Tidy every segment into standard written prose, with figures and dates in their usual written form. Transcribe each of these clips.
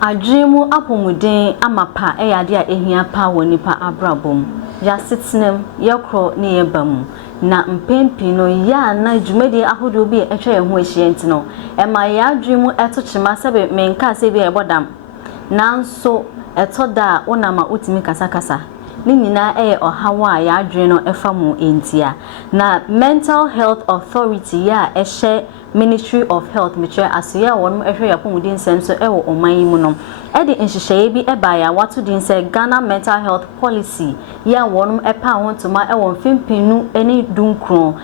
Adrimu apomuden amapa eyade a ehia pa wonipa abrabom ya sitnem yekro ne yebam na mpempi no ya na dwumadi ahodo bi etwa ye ho ehie ntino ma ya adrimu etochema sebe menka se bi ebodam nanso etoda wonama utimi kasakasa ni nyina ohawa ya adwene no efamu entia na mental health authority ya ehye Ministry of Health metre asoya wonum ehwe yapomudin senso ewo oman mu no edi nhyehyeye bi eba ya wato din se Ghana mental health policy ya wonum epa hontoma ewo mfimpinu eni dunkron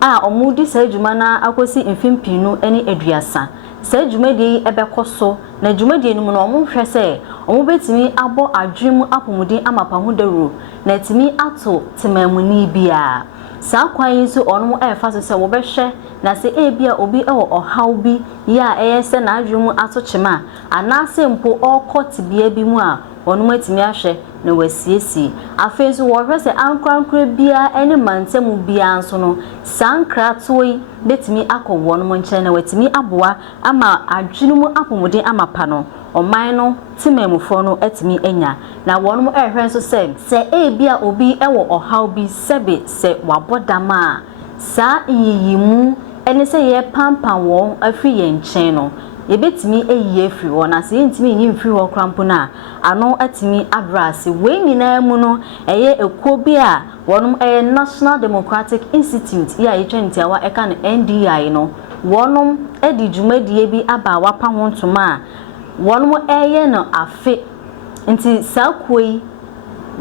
a omudi sa adwuma na akosi mfimpinu eni aduasa sa adwumadi ebekoso na adwumadi enu no omhwe se omubetimi abo adwemu apomudin amapa ho dawuro na timi ato temamuni bia sa kwan yi so onum efa so se wo behwe na se ebia obi ewo ohaw bi ya eyese na adwemu atochema anase mpo okotibia bi mu a onum atimi ahwe na wasiesi afenso wo hwe se ankrankra bia ene mantemu bia nso no sankra toyi betimi akọwọ no nche na watimi aboa ama adwemu apomuden amapa no oman no timemufo no atimi enya na wonum ehwe nso se ebia obi ewo ohaw bi sebe se wabodama sa yiyimu ene se ye pampa won afri ye nchen no yebetimi eyi afri won ase yentimi nyi mfri ho krampo na ano atimi abrase we nyina mu no eye ekuo bi a wonum eye National Democratic Institute ya yetwantiawa eka no NDI no wonum edi dwumadie bi aba wapa ho ntoma wonum eye no afe nti sakoi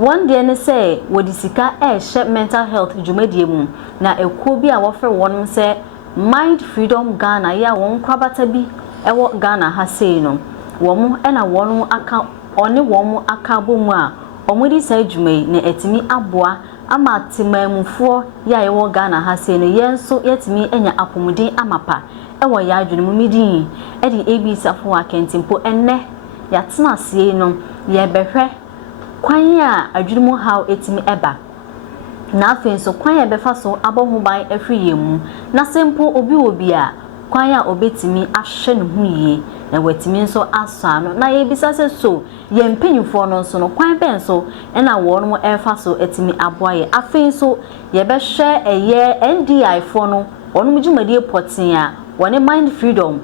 one day ne say wodi sika ehye mental health dwumadie mu na ekuo bi a wofre wonum se Mind Freedom Ghana ya won kwabata bi ewo Ghana ha sei no womu ena wonu aka oni womu aka bomu a omudi sa adwumai na etimi aboa ama timamufo ya ewo Ghana ha sei no yenso yetimi enya apomuden amapa ewo ya adwene mu midin edi ABC afo akentimpo enne yatena sei no ye behwe kwan ya adwene mu how etimi eba na afenso kwan ya befa so abohuban afri yemu na sempo obi a kwan ya obetimi ahwe ne hu yie na watimi nso asa no na ye bisa se so ye mpanyufo no nso no kwan ben so na won mo efa so etimi aboaye afenso ye behwe eye NDI fo no wonum dwumadie potin a woni Mind Freedom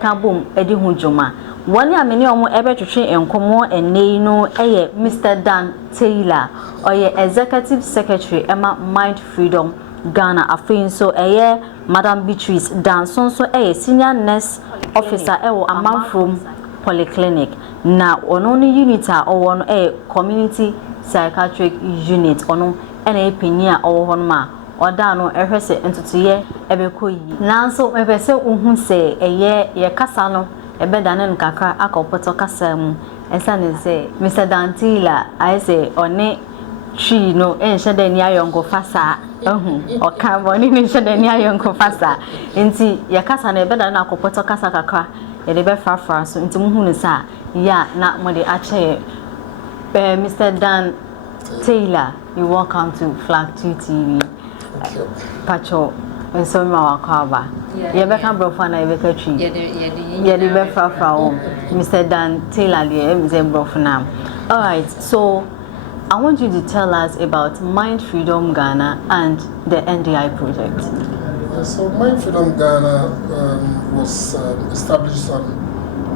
ka bom edi hu dwuma woni amene omo ebetwetwe enkomo enei no eye Mr. Dan Taylor oye Executive Secretary Emma Mind Freedom Ghana afenso eye Madam Beatrice Danson so Senior Nurse Officer ewo Amanfrom Polyclinic na ono ni unit a owo no Community Psychiatric Unit ono ena epenia owo hono ma oda no ehwese entutuye ebekoyi nanso mepese uhun se ye kasa no ebedane nkakra akopoto kasa mu esane se Mr. Dantila I say one tree no enhede ni ayongo fasa oka boni ni enhede ni ayongo fasa nti ye kasa na ebedane akopoto kasa kakra ye de be frafra so nti muhunu sa ya na mo de ache Mr. Dan Taylor, you welcome to Flag 2 TV. Pacho so ma wakaba ye be kan brofo na ye be ka twi ye de be fra Mr. Dan Taylor ye brofo na. All right, so I want you to tell us about Mind Freedom Ghana and the NDI project. So Mind Freedom Ghana was established on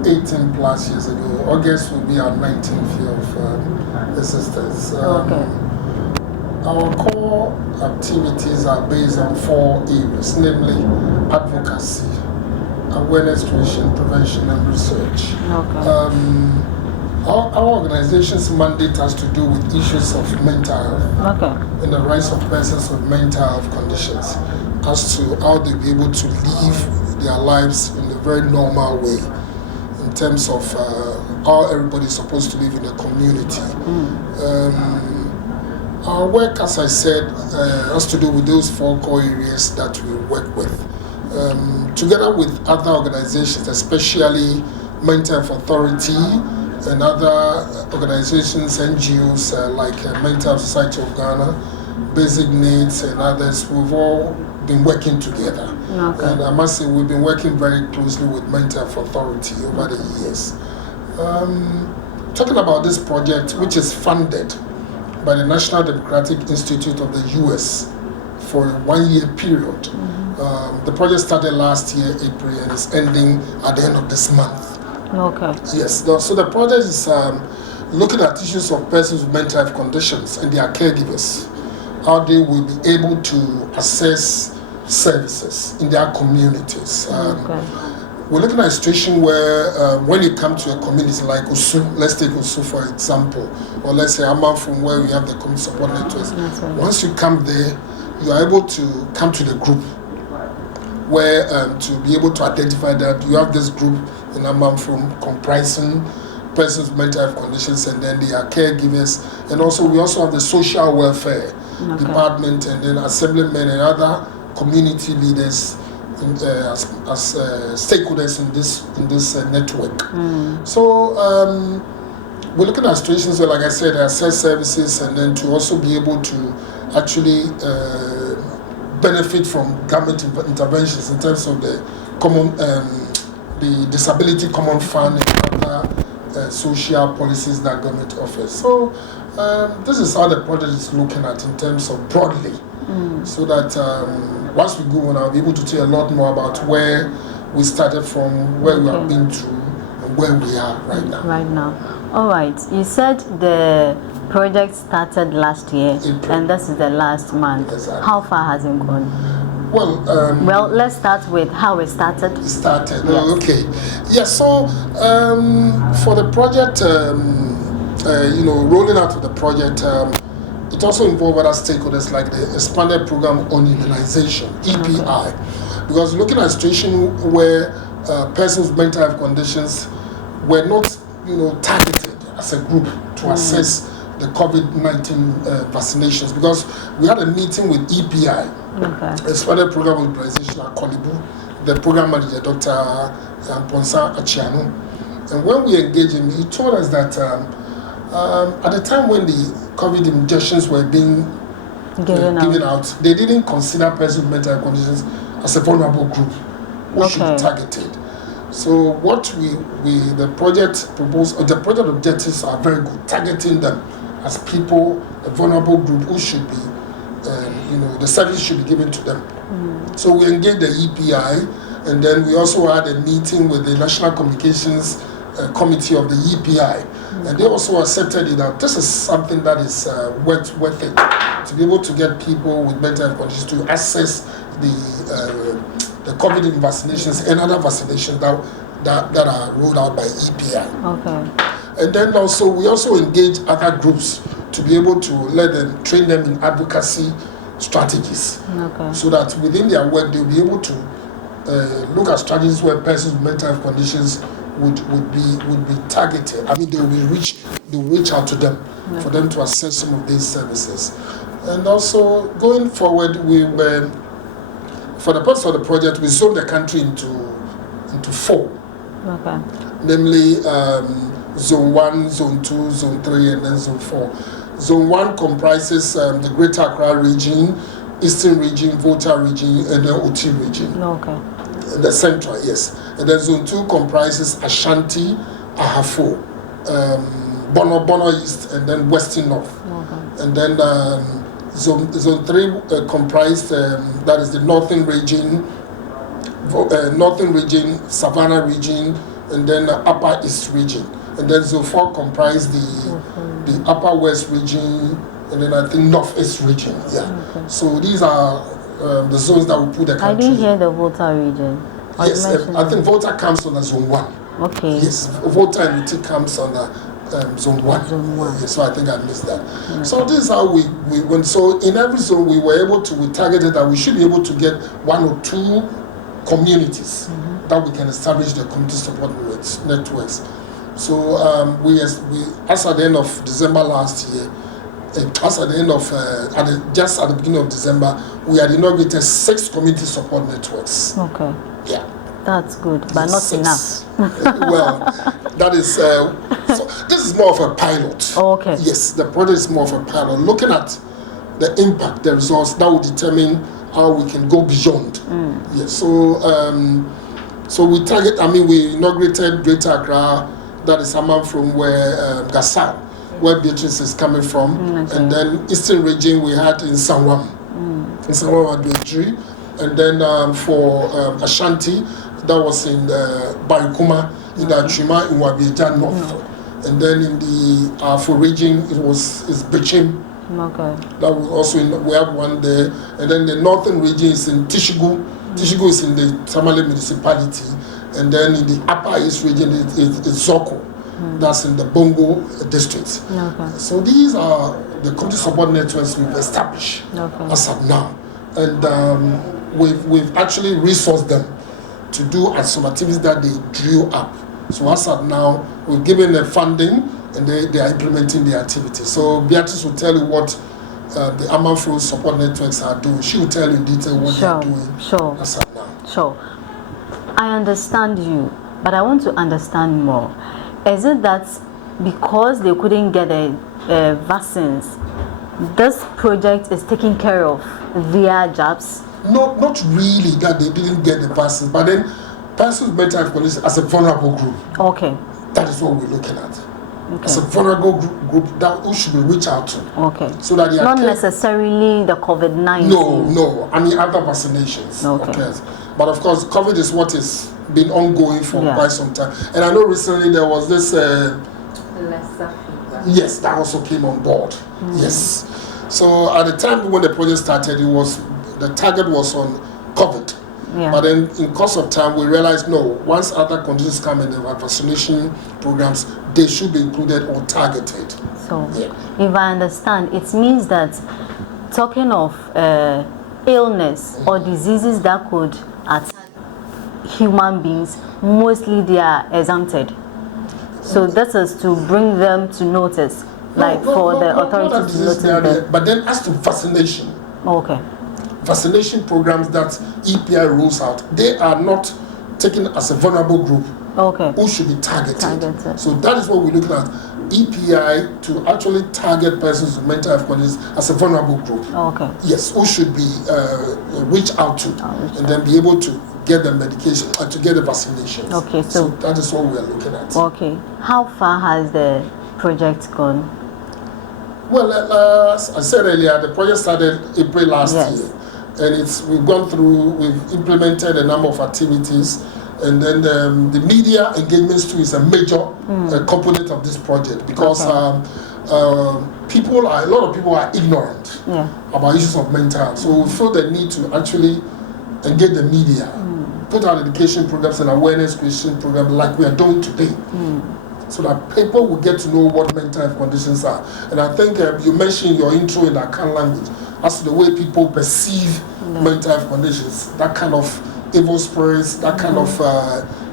18 plus years ago. August will be our 19th year of existence. Okay. Our core activities are based on 4 areas, namely advocacy, awareness creation, prevention, and research. Okay. Our organization's mandate has to do with issues of mental health and the rights of persons with mental health conditions as to how they be able to live their lives in a very normal way in terms of how everybody's supposed to live in a community. Our work, as I said, has to do with those 4 core areas that we work with. Together with other organizations, especially Mental Health Authority and other organizations, NGOs like Mental Health Society of Ghana, Basic Needs and others, we've all been working together. And I must say we've been working very closely with Mental Health Authority over the years. Talking about this project, which is funded by the National Democratic Institute of the U.S. for a 1-year period. The project started last year, April, and is ending at the end of this month. Okay. Yes, so the project is looking at issues of persons with mental health conditions and their caregivers, how they will be able to access services in their communities. We're looking at a situation where when you come to a community like Osu, let's take Osu for example, or let's say Amma from where we have the community support networks. Once you come there, you are able to come to the group where to be able to identify that you have this group in Amma from comprising persons with mental health conditions, and then they are caregivers, and also we also have the social welfare department, and then assemblymen and other community leaders as stakeholders in this network. So we're looking at situations where, like I said, access services, and then to also be able to actually benefit from government interventions in terms of the common, the disability common fund and other social policies that government offers. So this is how the project is looking at in terms of broadly, so that once we go on, I'll be able to tell you a lot more about where we started from, where we have been through, and where we are right now. Right now. All right. You said the project started last year, April. and this is the last month. Exactly. How far has it gone? Well, let's start with how it started. Yes. Okay. Yeah. So for the project, rolling out of the project. It also involved other stakeholders like the Expanded Program on Immunization, EPI, because looking at a situation where persons with mental health conditions were not, targeted as a group to assess the COVID-19 vaccinations, because we had a meeting with EPI, Expanded Program on Immunization at Kolibu, the program manager, Dr. Ponsa Achiano, and when we engaged him, he told us that at the time when the COVID injections were being given out, they didn't consider persons with mental health conditions as a vulnerable group who should be targeted. So what the project proposed, the project objectives are very good, targeting them as people, a vulnerable group who should be, the service should be given to them. So we engaged the EPI, and then we also had a meeting with the National Communications Committee of the EPI. And they also accepted it that this is something that is worth it, to be able to get people with mental health conditions to access the COVID vaccinations and other vaccinations that are rolled out by EPI. And then also we also engage other groups to be able to let them train them in advocacy strategies, so that within their work they'll be able to look at strategies where persons with mental health conditions would be targeted. I mean, they will reach out to them for them to access some of these services. And also going forward, for the purpose of the project, we zoned the country into 4, namely Zone 1, Zone 2, Zone 3, and then Zone 4. Zone 1 comprises the Greater Accra region, Eastern region, Volta region, and the OT region. The central, yes. And then Zone 2 comprises Ashanti, Ahafo, Bono East, and then Western North. And then Zone 3 comprised, that is the Northern region, Savannah region, and then the Upper East region. And then Zone 4 comprised the Upper West region, and then I think Northeast region. So these are the zones that will put the country. I didn't hear the Volta region. Yes, I think Volta comes under Zone 1. Yes, Volta and Uti comes under Zone 1. Yes, so I think I missed that. So this is how we went. So in every zone we were able to, we targeted that we should be able to get 1 or 2 communities that we can establish the community support networks. So as at the end of December last year, as at the end of just at the beginning of December, we had inaugurated 6 community support networks. Yeah, that's good, but not 6. enough. Well, that is so this is more of a pilot. Yes, the project is more of a pilot, looking at the impact, the results that will determine how we can go beyond. Yes, so we target. I mean, we inaugurated Greater Accra, that is Amman from where Gassal, where Beatrice is coming from. And then Eastern region we had in Sanwam. In Sanwam Adwetri. And then for Ashanti, that was in Barikuma, in the Achima, in Wabieja North. And then in the Afro region, it's Bichim. That was also we have one there. And then the northern region is in Tishigu. Tishigu is in the Tamale municipality. And then in the upper east region, it's Zoko. That's in the Bongo district. So these are the community support networks we've established as of now. And we've actually resourced them to do some activities that they drew up. So as of now, we've given them funding and they are implementing the activity. So Beatrice will tell you what the Amman support networks are doing. She will tell you in detail what they are doing as of now. Sure. I understand you, but I want to understand more. Is it that because they couldn't get the vaccines, this project is taken care of via jobs? No, not really that they didn't get the vaccines, but then persons with mental health conditions as a vulnerable group. Okay. That is what we're looking at. As a vulnerable group that we should be reached out to. Okay. So that they not necessarily the COVID-19. No. I mean other vaccinations. Okay. But of course, COVID is what is been ongoing for quite some time. And I know recently there was this. Yes, that also came on board. Yes. So at the time when the project started, the target was on COVID. But then in course of time, we realized no. Once other conditions come in, the vaccination programs, they should be included or targeted. So, if I understand, it means that talking of illness or diseases that could attack human beings, mostly they are exempted. So that is to bring them to notice, for the authorities to notice them. But then as to vaccination. Okay. Vaccination programs that EPI rules out, they are not taken as a vulnerable group who should be targeted. So that is what we're looking at. EPI to actually target persons with mental health conditions as a vulnerable group. Yes, who should be reached out to and then be able to get the medication and to get the vaccinations. So that is what we are looking at. How far has the project gone? Well, as I said earlier, the project started April last year. And we've implemented a number of activities, and then the media engagements too is a major component of this project because a lot of people are ignorant about issues of mental health. So we feel the need to actually engage the media, put out education programs and awareness creation programs like we are doing today. So that people will get to know what mental health conditions are. And I think you mentioned in your intro in Akan language as to the way people perceive mental health conditions, that kind of evil spirits, that kind of,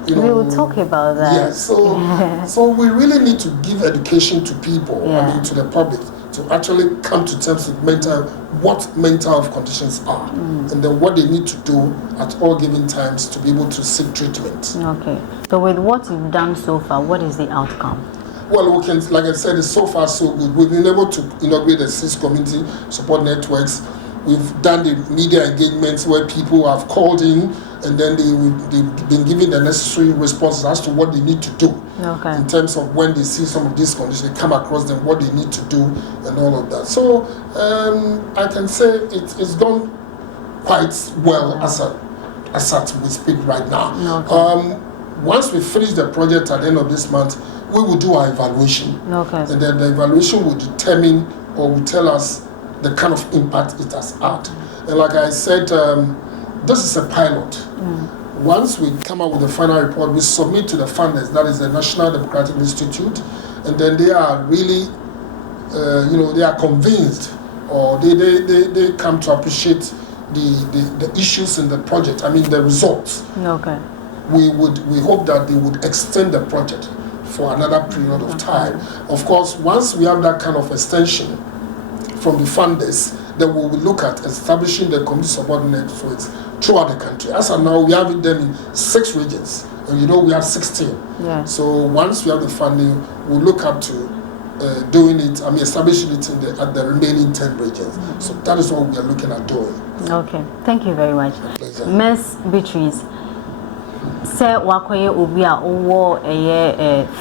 we will talk about that. So we really need to give education to people, to the public, to actually come to terms with what mental health conditions are, and then what they need to do at all given times to be able to seek treatment. So with what you've done so far, what is the outcome? Well, we can, like I said, it's so far so good. We've been able to inaugurate the 6 community support networks. We've done the media engagements where people have called in and then they've been given the necessary responses as to what they need to do in terms of when they see some of these conditions, they come across them, what they need to do and all of that. So I can say it's gone quite well as we speak right now. Once we finish the project at the end of this month, we will do our evaluation. And then the evaluation will determine or will tell us the kind of impact it has had. And like I said, this is a pilot. Once we come out with the final report, we submit to the funders, that is the National Democratic Institute, and then they are really, they are convinced or they come to appreciate the issues in the project, the results. We hope that they would extend the project for another period of time. Of course, once we have that kind of extension from the funders, then we will look at establishing the community support networks throughout the country. As of now, we have them in 6 regions, and we have 16. So once we have the funding, we'll look up to establishing it at the remaining 10 regions. So that is what we are looking at doing. Thank you very much. Ms. Beatrice, say wakoye obi a owo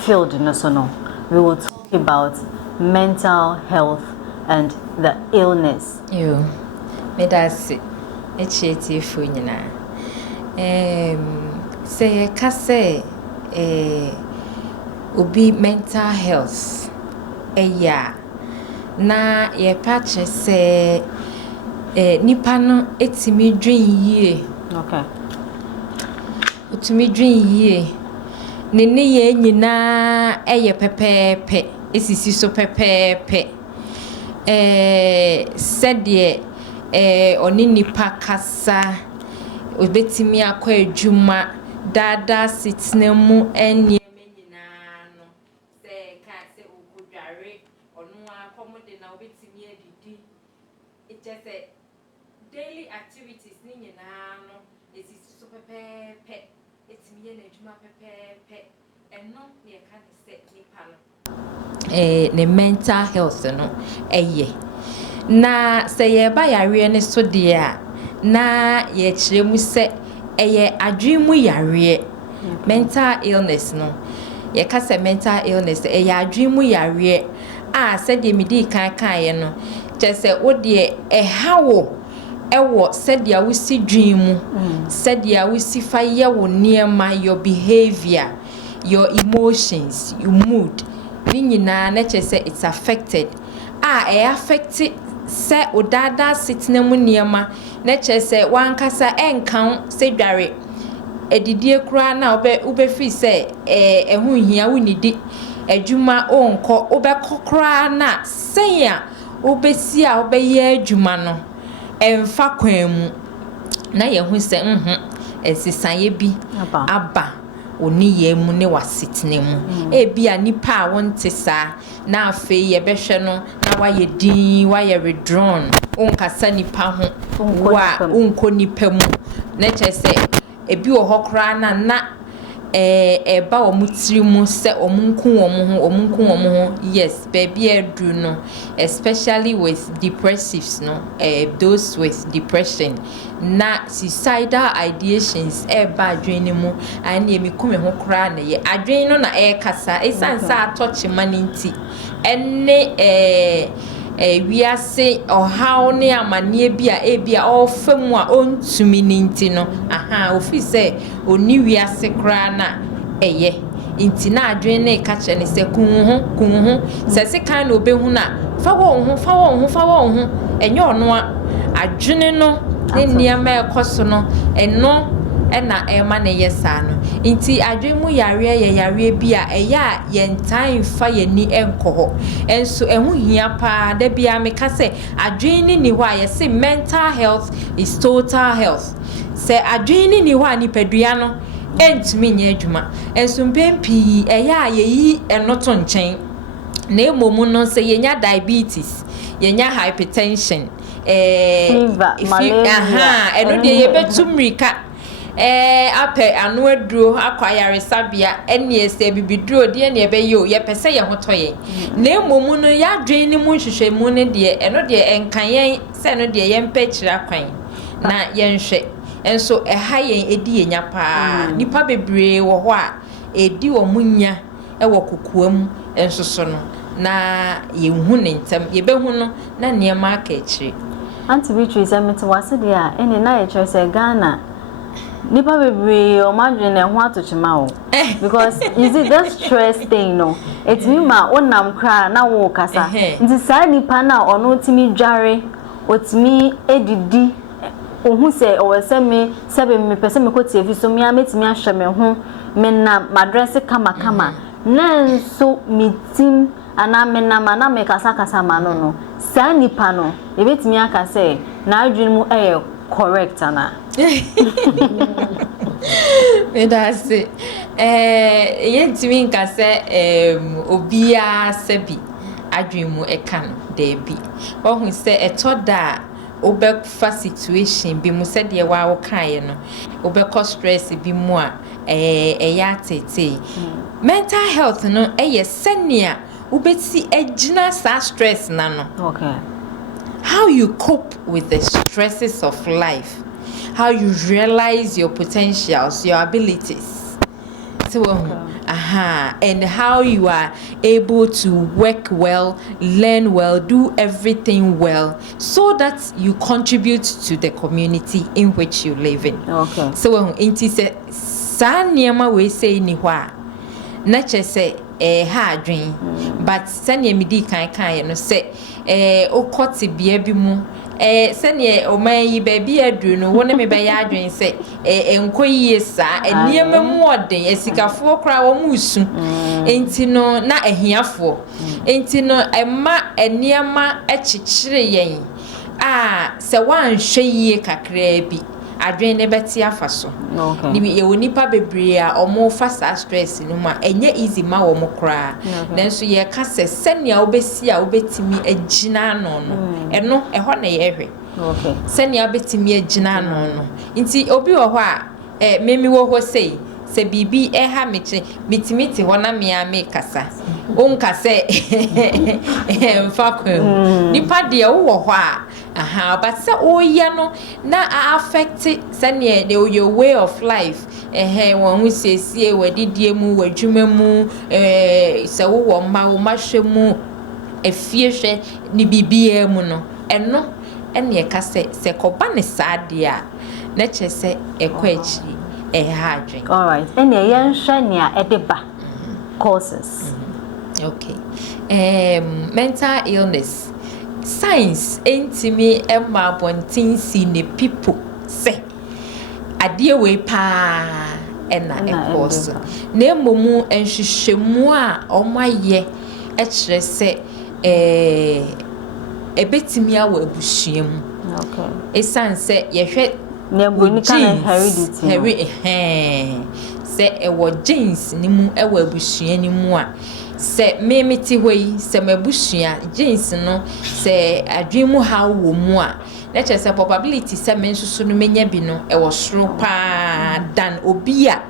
field no so no, we will talk about mental health and the illness. You me that's echieti fu nyina. Say ka say obi mental health eya na ye patch say nipa no etimi dwen yie. Okay. Otimi dwen yie. Ne ye nyina eye pepepe esisi so pepepe. Said oni nipa kasa obetimi akwa adwuma dada sitna mu enie menyina no se ka se ogudware onu akomode na obetimi adidi it just daily activities ni nyina no esisi so pepepe etimi ye na adwuma pepepe eno ne ka ne se nipa no ne mental health no na se ye ba yare ne so de a na ye kire mu se eye adwemu yare mental illness no ye ka se mental illness eye adwemu yare a se de medi kan ye no je se wo de hawo ewo se de a wusi dwemu se de a wusi fa ye wo niema your behavior your emotions your mood ni nyina na che se it's affected affect se odada sitna mu niema na che se wankasa enkan se dware edidie kura na obe free se ehu hia wunidi adwuma onko obe kokora na senya obesi a obeye adwuma no emfa kwan mu na ye hu se esisaye bi aba oni ye mu ne wasitne mu bia nipa a wonte sa na afe ye behwe no na waye din waye withdrawn onkasa nipa ho wa onko nipa mu na chese ebi wo hokra na ba wo mutiri mu se omunku wo ho yes baby edu no especially with depressives no those with depression na suicidal ideations ba adwene mu ani emiku me ho kra na ye adwene no na kasa esansa atoche maninti enne wiase ohaw ne amane bia ofam a ontumi ninti no ofi se oni wiase kra na inti na adwene na ka che ne se kunhu se se kan na obehu na fa wo ho enye ono adwene no ne niam ekoso no eno na ema na yesa no inti adwemu yare bia eya ye ntan fa ye ni enkoho enso ehu hia pa da bia me ka se adwene ni ho aye se mental health is total health se adwene ni ho ani padua no entumi nya adwuma enso mpempi eya ye yi enoto nchen na emomu no se ye nya diabetes ye nya hypertension malaria eno de ye betumrika ape anu aduro akwayare sabia ene ese bibiduro de ene ebeyo ye pese ye hotoye na emomu no ya dwen ni mu hwehwemu ne de eno de enkan se no de ye mpekira kwan na ye nhwe enso eha ye edi ye nya pa nipa bebre wo ho a edi wo munya wo kokoam enso so no na ye hu ne ntem ye behu no na niema aka ekire anti Beatrice emete wase de a ene na ye kire se Ghana nipa bebre o madwene ho atochima o because you see that stress thing no it mean ma onam kra na wo kasa nti sa nipa na ono timi dware otimi edidi ohun se owese me sebe me pese me ko tiefi so me ametimi ahwe me ho me na madress kama na nso mitim ana me na mana me kasa ma no sa nipa no ebetimi aka se na adwene mu correct ana that's it yentimi nka se obia sebi adwene mu eka no debi ohun se etoda obefa situation bi mu se de wa wo kan no obekọ stress bi mu a ya tete mental health no senia ubeti ejina sa stress na no okay how you cope with the stresses of life how you realize your potentials, your abilities. So and how you are able to work well, learn well, do everything well, so that you contribute to the community in which you live in. Okay. So inti se sa niema we say ni hwa na che se ha adwen, but sane me di kan no se okoti bia bi mu sane o man yi ba bi adru no wona me ba ya adwen se enkoyie sa niema mu oden esikafo kra wo mu su enti no na ahiafo enti no ema niema echichire yen se wan hwe yie kakra bi adwen ne beti afa so. Okay. Ni nipa bebre a omo fa sa stress no ma enye easy ma wo mo kra. Nanso ye ka se senia obesi a obetimi agina no no. Eno eho na ye hwe. Okay. Senia obetimi agina no no. Nti obi wo ho a memi wo ho sei se bibi ha meche mitimiti ho na me a me kasa. Onka se mfa kwa. Nipa de wo ho a but say oya no na affect sane your way of life won hu sesie wadidie mu wadwuma mu se wo ma wo mahwe mu afie hwe ni bibia mu no eno ene ka se koba ne saade a na che se ekwachi ha adwen. All right. Ene yen hwe ne a edeba causes. Okay. Mental illness science entimi emma bontin si ne people say adie we pa ena cause na emomu enhwehwemu a omaye kire se ebetimi awa abusuam. Okay. Esanse ye hwe na boni kan heredity se ewo genes ni mu ewa abusua ni mu a se memeti hoyi se mabusua genes no se adwemu ha wo mu a na che se probability se mensusu no menya bi no ewo soro pa dan obi a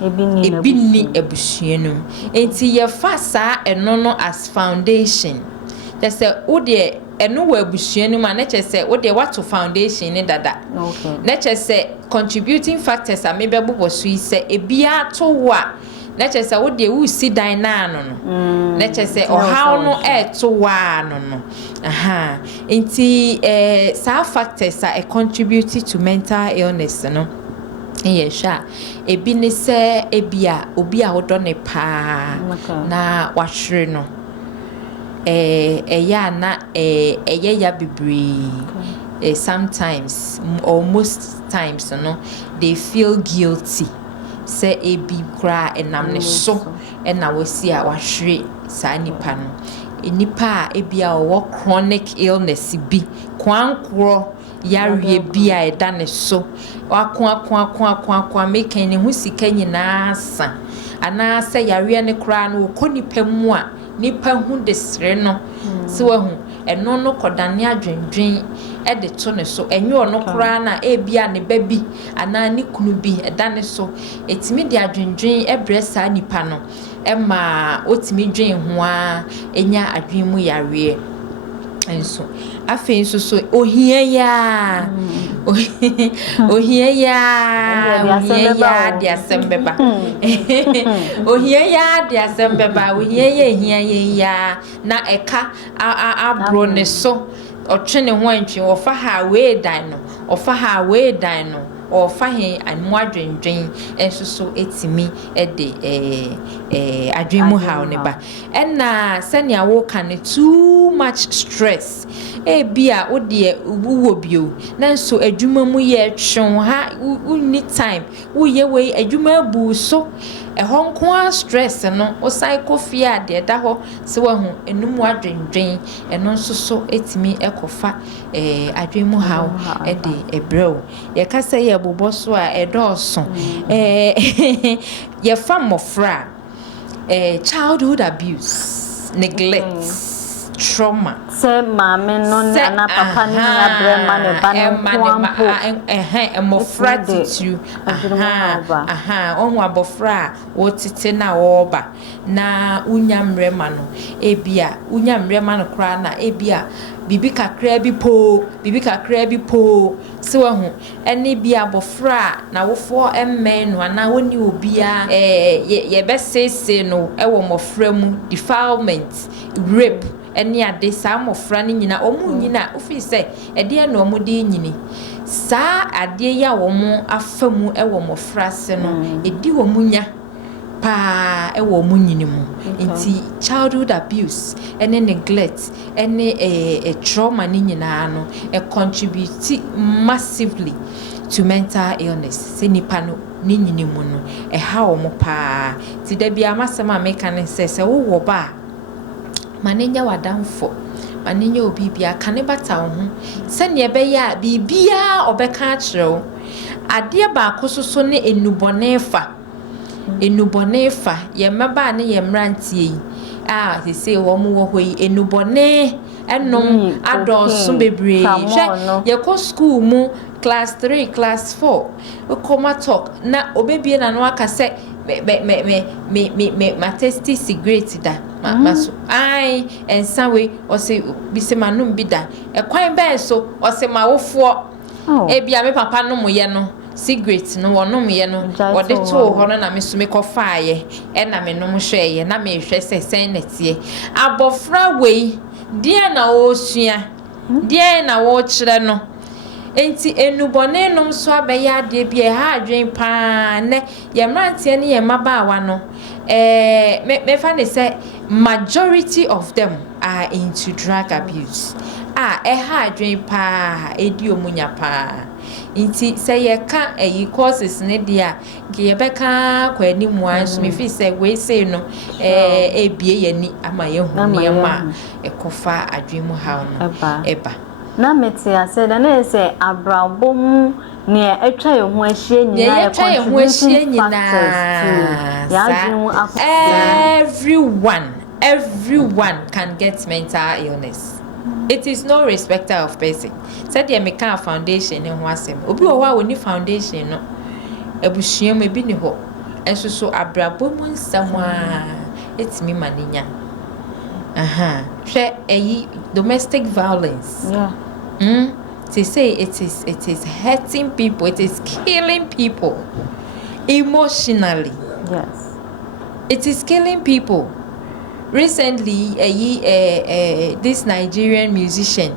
ebi ni abusua no enti ye fa sa eno no as foundation te se wo de eno wa abusua no ma na che se wo de what foundation ni dada. Okay. Na che se contributing factors a mebe boboso yi se ebia to wa na che se wo de wo si dan na no no na che se o how no to wa no no enti sa factors a contribute to mental illness no sha ebi ne se ebia obi a wodo ne pa na wahwere no ya na ya bibri. Sometimes or most times they feel guilty say ebi kra enam ne so na wasi a wahwere sa nipa no nipa ebi a wo chronic illness bi kwankro yare bi a eda ne so wakwa make ne hu sika nyina sa ana say yare ne kra no ko nipa mu a nipa hu desre no se wahu eno no kodane adwendwen de to ne so enye ono kra na ebia ne babi ana ne kunu bi eda ne so etimi de adwendwen ebresa nipa no ema otimi dwen ho a enya adwen mu yare enso afen so ohia ya ohia ya dia sembeba ohia ya dia sembeba ohia ya na eka abro ne so otwene ho antwe ofa ha we dan no ofa he anmu adwendwen enso so etimi de adwen mu ha ne ba na sane awo kan too much stress bia wo de wo bio nanso adwuma mu ye twon ha uni time wo ye we adwuma bu so honko stress no o psycho fear de da ho se wa hu enumu adwendwen eno nso so etimi ekofa adwen mu ha de ebrew ye ka se ye bobo so a edoso ye famofra childhood abuse, neglect, trauma se maame no na papa ni na brema ne ba no kwampo emofra titiri onwa bofra wotete na oba na unyamrema no ebia unyamrema no kra na ebia bibi kakra bi po se wahu ene bia bofra na wofo emmen no na woni obia ye besese no ewo mofra mu defilement rape ene ade sa mofra ni nyina omu nyina ofi se ede na omudi nyini sa ade ya wo mu afamu ewo mofra se no edi wo munya pa ewo mu nyini mu nti childhood abuse ene neglect ene trauma ni nyina no contribute massively to mental illness se nipa no ni nyini mu no ha wo mu pa ti da bia masema meka ne se wo ba manenya wadamfo manenya obi bia kane bata wo ho se ne be ya bibia obeka kyerɛw ade ba akososo ne enubonefa ye meba ne ye mrantie yi they say wo mu wo hoyi enubone enom adoso bebre hwe ye ko school mu class 3 class 4 we come talk na obebie na no aka se me testi cigarette da maso ai ensawe o se bise manum bi da ekwan ben so o se mawofo ebia me papa no moye no cigarette no wonom ye no wode to ho no na me so me kofaaye e na me nom hweye na me hwe sesen netie abofra wei die na wo sua die na wo kire no enti enubone nom so abeya ade bia ha adwen pa ne ye mrantie ne ye mabaawa no me fa ne say majority of them are into drug abuse ha adwen pa edi omunya pa inti say ye ka courses ne dia ge ye beka kwa ni mu an so me fi say we say no ebie ye ni ama ye hu ne ma ekofa adwen mu ha no eba na meti ase da na ese abrabom ne etwa ye ho ahie nyina ye contributing factors everyone can get mental illness. It is no respecter of person. Said ye make a foundation in wasem. Obi wo wa woni foundation no. Ebusuam ebi ni ho. Enso so abrabom nsamwa etimi maninya. Share domestic violence. They say it is hurting people, it is killing people emotionally. Yes. It is killing people. Recently, this Nigerian musician,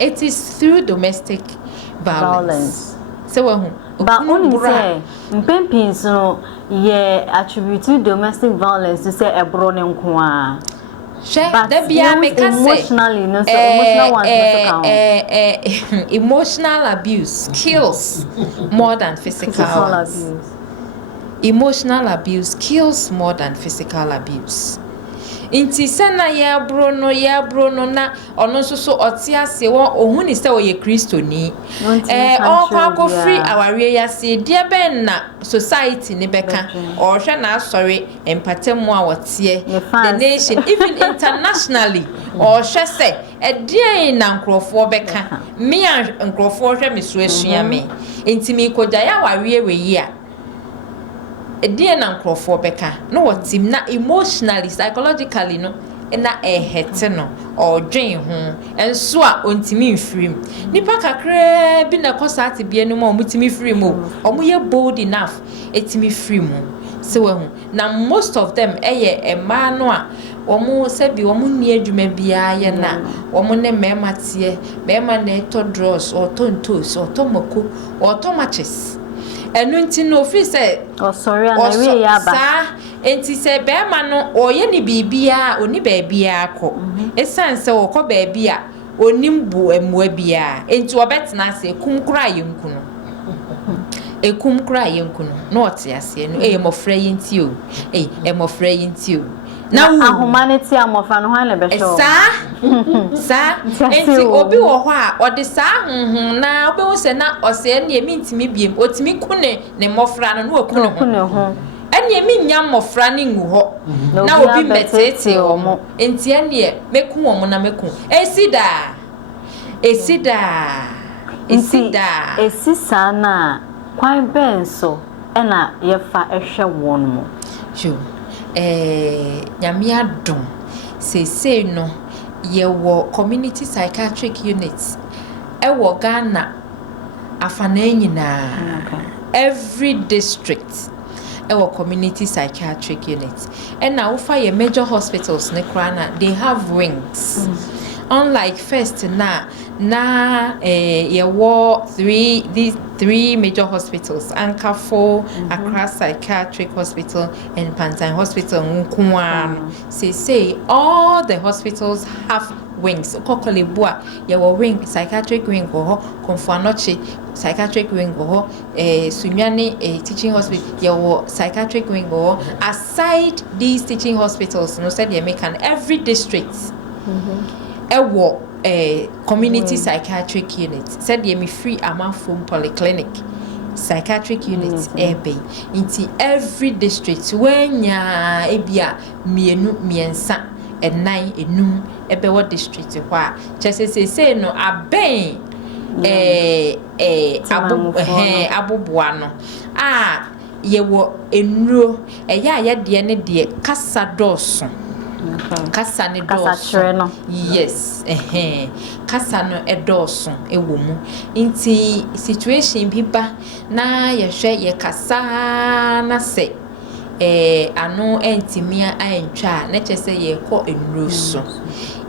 it is through domestic violence. So, but only say, mpempin so ye attribute to domestic violence to say abroad nkwa. But emotionally, no, so emotional ones emotional abuse kills more than physical abuse. Emotional abuse kills more than physical abuse. Inti sana ya bro no na ono so otiase won ohun ni se oye Kristo ni okwa free aware ya se die ben na society ni beka o hwe na asori empatemu a wotie the nation even internationally o hwe se edie na nkrofo beka me nkrofo hwe me so asua me inti mi koja ya aware we yi a edie na nkrofo beka no wotim na emotionally psychologically no na hete no or dwen ho enso a ontimi mfirim nipa kakra bi na kosate bia no mo mutimi firim o mo ye bold enough etimi firim se wa hu na most of them ema no a omo se bi omo ni adwuma bia ye na omo ne mema tie mema na eto drugs or tontos or tomako or tomatches enu nti no fi se sorry na we ya ba enti se be ma no oye ni bibia oni ba bia akọ esanse okọ ba bia onimbu emwa bia enti obetena se kumkura yenkuno ekumkura yenkuno no ote ase no emofra yenti o emofra yenti o na humanity amofra no han le be show sa enti obi wo ho a ode sa na obi wo se na ose na emi ntimi biem otimi kune ne mofra no no okune ho ene mi nya mmofra ne ngu ho na obi metete omo enti ene meku omo na meku esida na kwan benso ena yefa ehwe won mo jo nyame adom sesei no yewo community psychiatric units ewo Ghana afana nyina every district ewo community psychiatric units and now for your major hospitals ne krana they have wings unlike first yewo these three major hospitals Anchor 4 Accra Psychiatric Hospital and Pantai Hospital Nkuan say all the hospitals have wings kokolebua yewo wing psychiatric wing go Konfuanochi psychiatric wing go Sunyani teaching hospital yewo psychiatric wing go aside these teaching hospitals no said they make an every district ewo community psychiatric unit said they me free amount from polyclinic psychiatric unit ebe into every district when ya ebia miensa enai enum ebe what district kwa chese say no aben abubuwa no yewo enuro ya de ne de kasa doso kasa ne doso yes kasa no edoso ewo mu nti situation biba na ye kasa na se ano entimia antwa na chese ye ko enuro so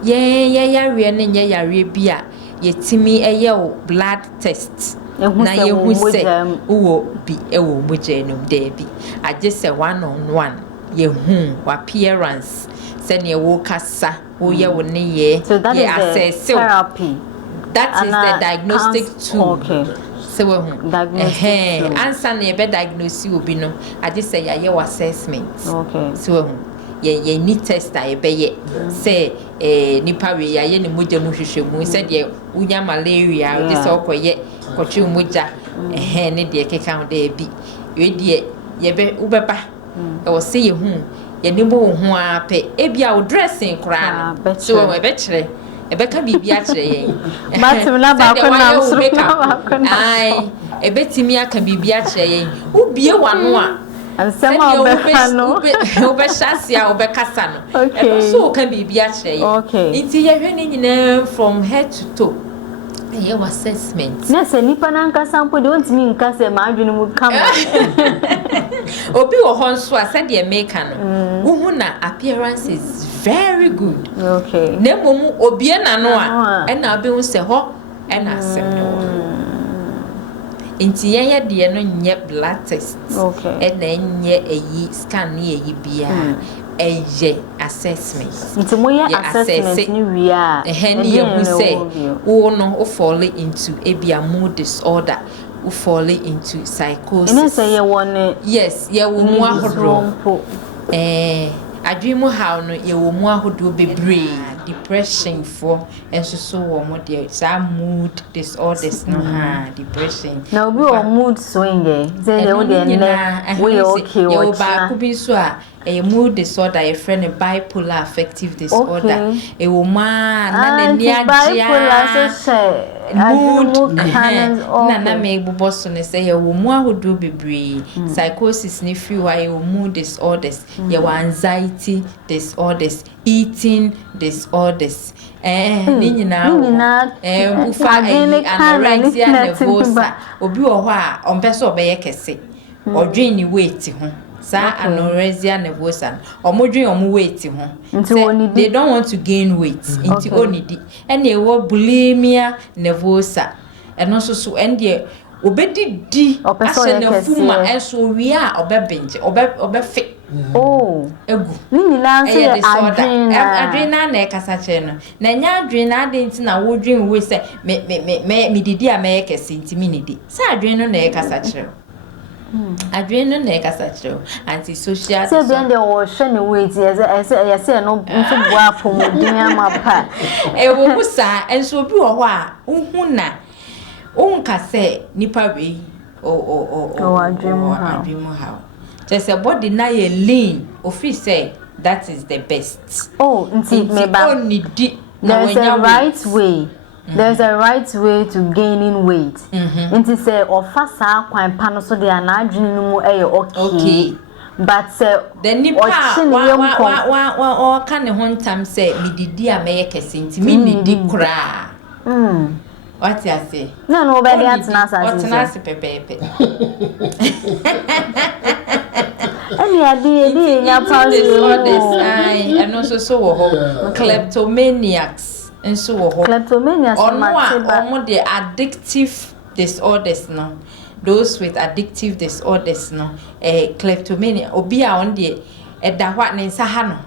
ye yare ne ye yare bia yetimi eyewo blood test na ye hu se wo bi ewo mojanum de bi age se 1-on-1 ye hu appearance se ne wo kasa wo ye wo ne ye assess therapy that is the diagnostic tool okay se wo hu answer na ye be diagnose obi no age se ya ye assessment okay se wo hu ye ni test a ye be ye se nipa we ya ye ne moja mu hwehwemu se de unya malaria de se okoye kotwe moja ne de keka ho de bi we de ye be ubeba e wo se ye hu ye ni bo hu ape e bia o dressing kra no so we be kire e be ka bibia kire ye matim na ba ko na so ai e be timi aka bibia kire ye ubie wano a ansema obekano obeshasia obekasa no okay so kan bibia kire ye okay nti ye hwe ni nyina from head to toe ye assessment na se nipa na nka sample de ontimi nka se ma adwene mu kama obi wo hon so a said ye make no wo na appearance is very good okay na momu obi na no a na obi hu se ho na asem no inti ye de no nye blood test okay na nye eyi scan ni eyi bia eye assessment nti mo ye assessment ni wi a ni ye hu se wo no o fall into ebia mood disorder who fall into psychosis. And say you want yes, ye wo mu ahodo. Adwemu how no ye wo mu ahodo bebre depression for enso so wo mo de some mood disorders no depression. Na obi o mood swing say they wo de we okay wo ba ku bi so a mood disorder your friend bipolar affective disorder e wo ma na ni agya bipolar so say mood na me bubo so ne say ye wo mu ahodo bebre psychosis ni free why ye mood disorders ye anxiety disorders eating disorders ni nyina ufa anorexia nervosa obi wo ho a onpese obeye kese odwen ni weight ho sa anorexia nervosa omodwen omo weight ho they don't want to gain weight into onidi and they wo bulimia nervosa eno so and they obedidi ase na fuma enso wi a obebinje obefe egu ni na nse adrena na ekasa che no na nya adrena de nti na wodwen we se me didi a me ekese nti mi nidi sa adrena na ekasa che adrena na ekasa che anti social se bien de wo hwe ne weight ye no nso boa pomodin amapa wo musa enso bi wo ho a uhu na unka se nipa we adwemu ha just a body na ye lean ofi say that is the best. Oh, there's a right way. There's a right way to gaining weight. Nti say ofasa kwan pa no so de anadwene no mu okay. But say the nipa wa kan ne hontam say mididi a meye kese nti mi nidi kra. What you say? No, be dey atenasa. Atenasa pepepe. Any adi nya pass disorders and also so kleptomaniacs and so kleptomaniacs or the addictive disorders no. Those with addictive disorders no kleptomania obi a on the da hwa ne nsa ha no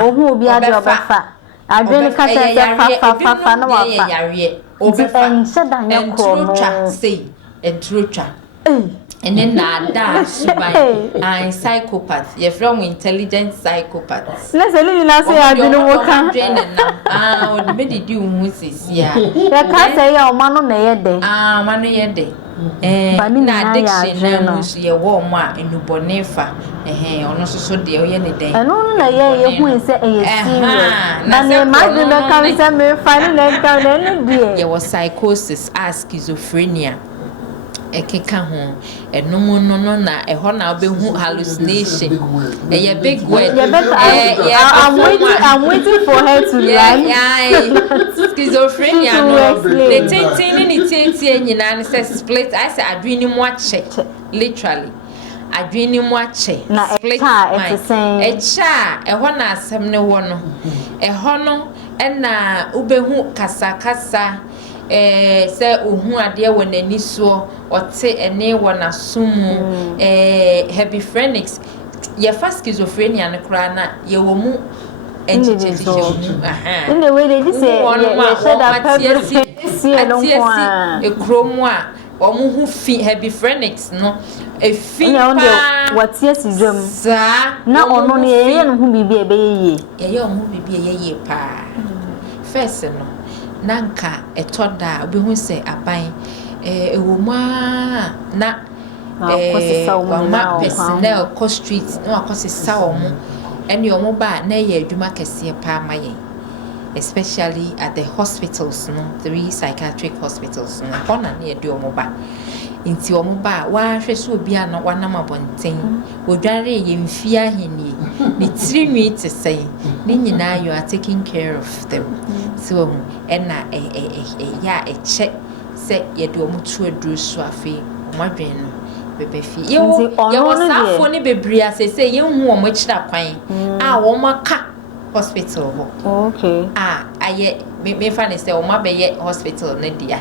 ohu obi ade obafa adwene ka se fa na wafa yare obefa entrotwa say entrotwa and then da subai and psychopath you from intelligent psychopaths let's say na say adwene wo kan o de be di hu sisia ya ka say ya o ma no na ye de ma no ye de na addiction na musu ye wo mo a enubonefa ono so de o ye ne den eno na ye hu se e serious na ne ma de be ka se me fa ni na ka na no die ye was psychosis schizophrenia ekeka ho enomo no na eho na obehu hallucination a big word I'm waiting for her to learn schizophrenia no the tintin ni tintin nyina ne say split I say adwini mu ache literally adwini mu ache split echa eho na asem ne wo no eho no na obehu kasa say ohu ade wo nani so ote ene wo na sumu heavy phrenics ye fast schizophrenia ne kra na ye wo mu entity in the way they say you said that no ekromu a omu hu fi heavy phrenics no efi pa what yes dwam na ono ne ye no hu bibi ebe ye omu bibi ye pa first no nanka etoda obehu se aban ewoma na personnel co street no akosesa omo ene omo ba na ye adwuma kese pa maye especially at the hospitals no 3 psychiatric hospitals no hona na ye do omo ba inti omo ba wa hweso obi ana wanam abonten odware ye mfia henie ni tirinwi te sei ni nyina you are taking care of them so ena ya eche se ye do omo tu aduru so afi omadwen no bebe fi ye wasafo ni bebri asese ye hu omo kira kwan a wo maka hospital ho okay aye me fa ne se omo abeye hospital na dia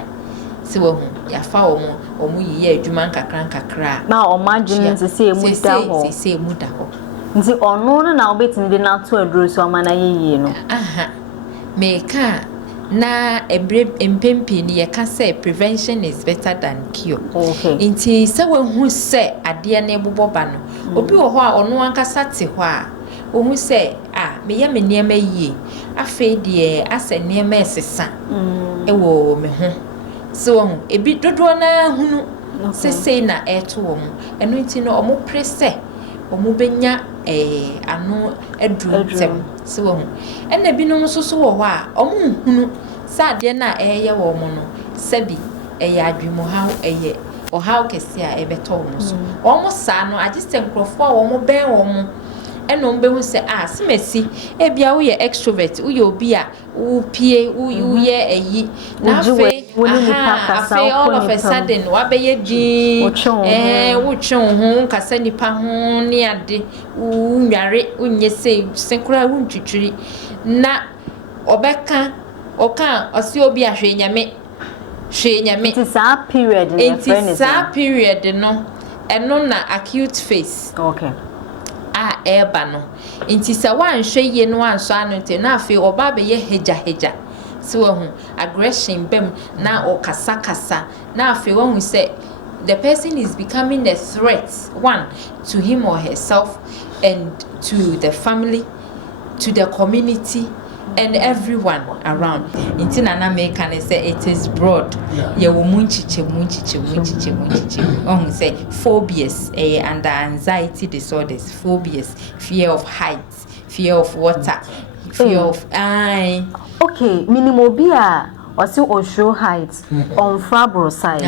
se wo hu ya fa omo yiye adwuma nkakra na omadwen nse se emu da ho se emu da ho nti ono no na obetimi de na to aduru so amana yeye no meka na empempi ni yeka say prevention is better than cure. Okay. Nti se we hu se ade na eboboba no obi wo ho a ono ankasa te ho a ohu se me ye me niam yie afa de asa niam esesa ewo me ho so hu ebi dodo na hunu sese na eto wo mu eno nti no omo prese omo benya ano adrum so hu ena binom so wo ho a omo hunu sa de na eye wo mo no sabi adwimo ha o how kese a ebeto wo so omo sa no agiste nkrofo a wo mo ben wo mo eno mbe hu se simesi ebia wo ye extrovert wo ye obi a wo pie wo ye eyi na afi all of a sudden wa be ye din wo twon ho kasa nipa ho ne ade wo nware wo nye se senkura wo ntwitwiri na obeka oka osi obi ahwe nyame it is a period in the period no eno na acute phase okay eba no nti se wan hwe ye no anso anote na afi oba be ye heja so hu aggression bem na o kasa na afi wan say the person is becoming a threat one to him or herself and to the family, to the community, and everyone around. Inti na make can say it is broad. Ye wo munchiche. Say phobias, under anxiety disorders, phobias, fear of heights, fear of water, fear of eye. Okay, minimobia or see or show heights on Fabro side.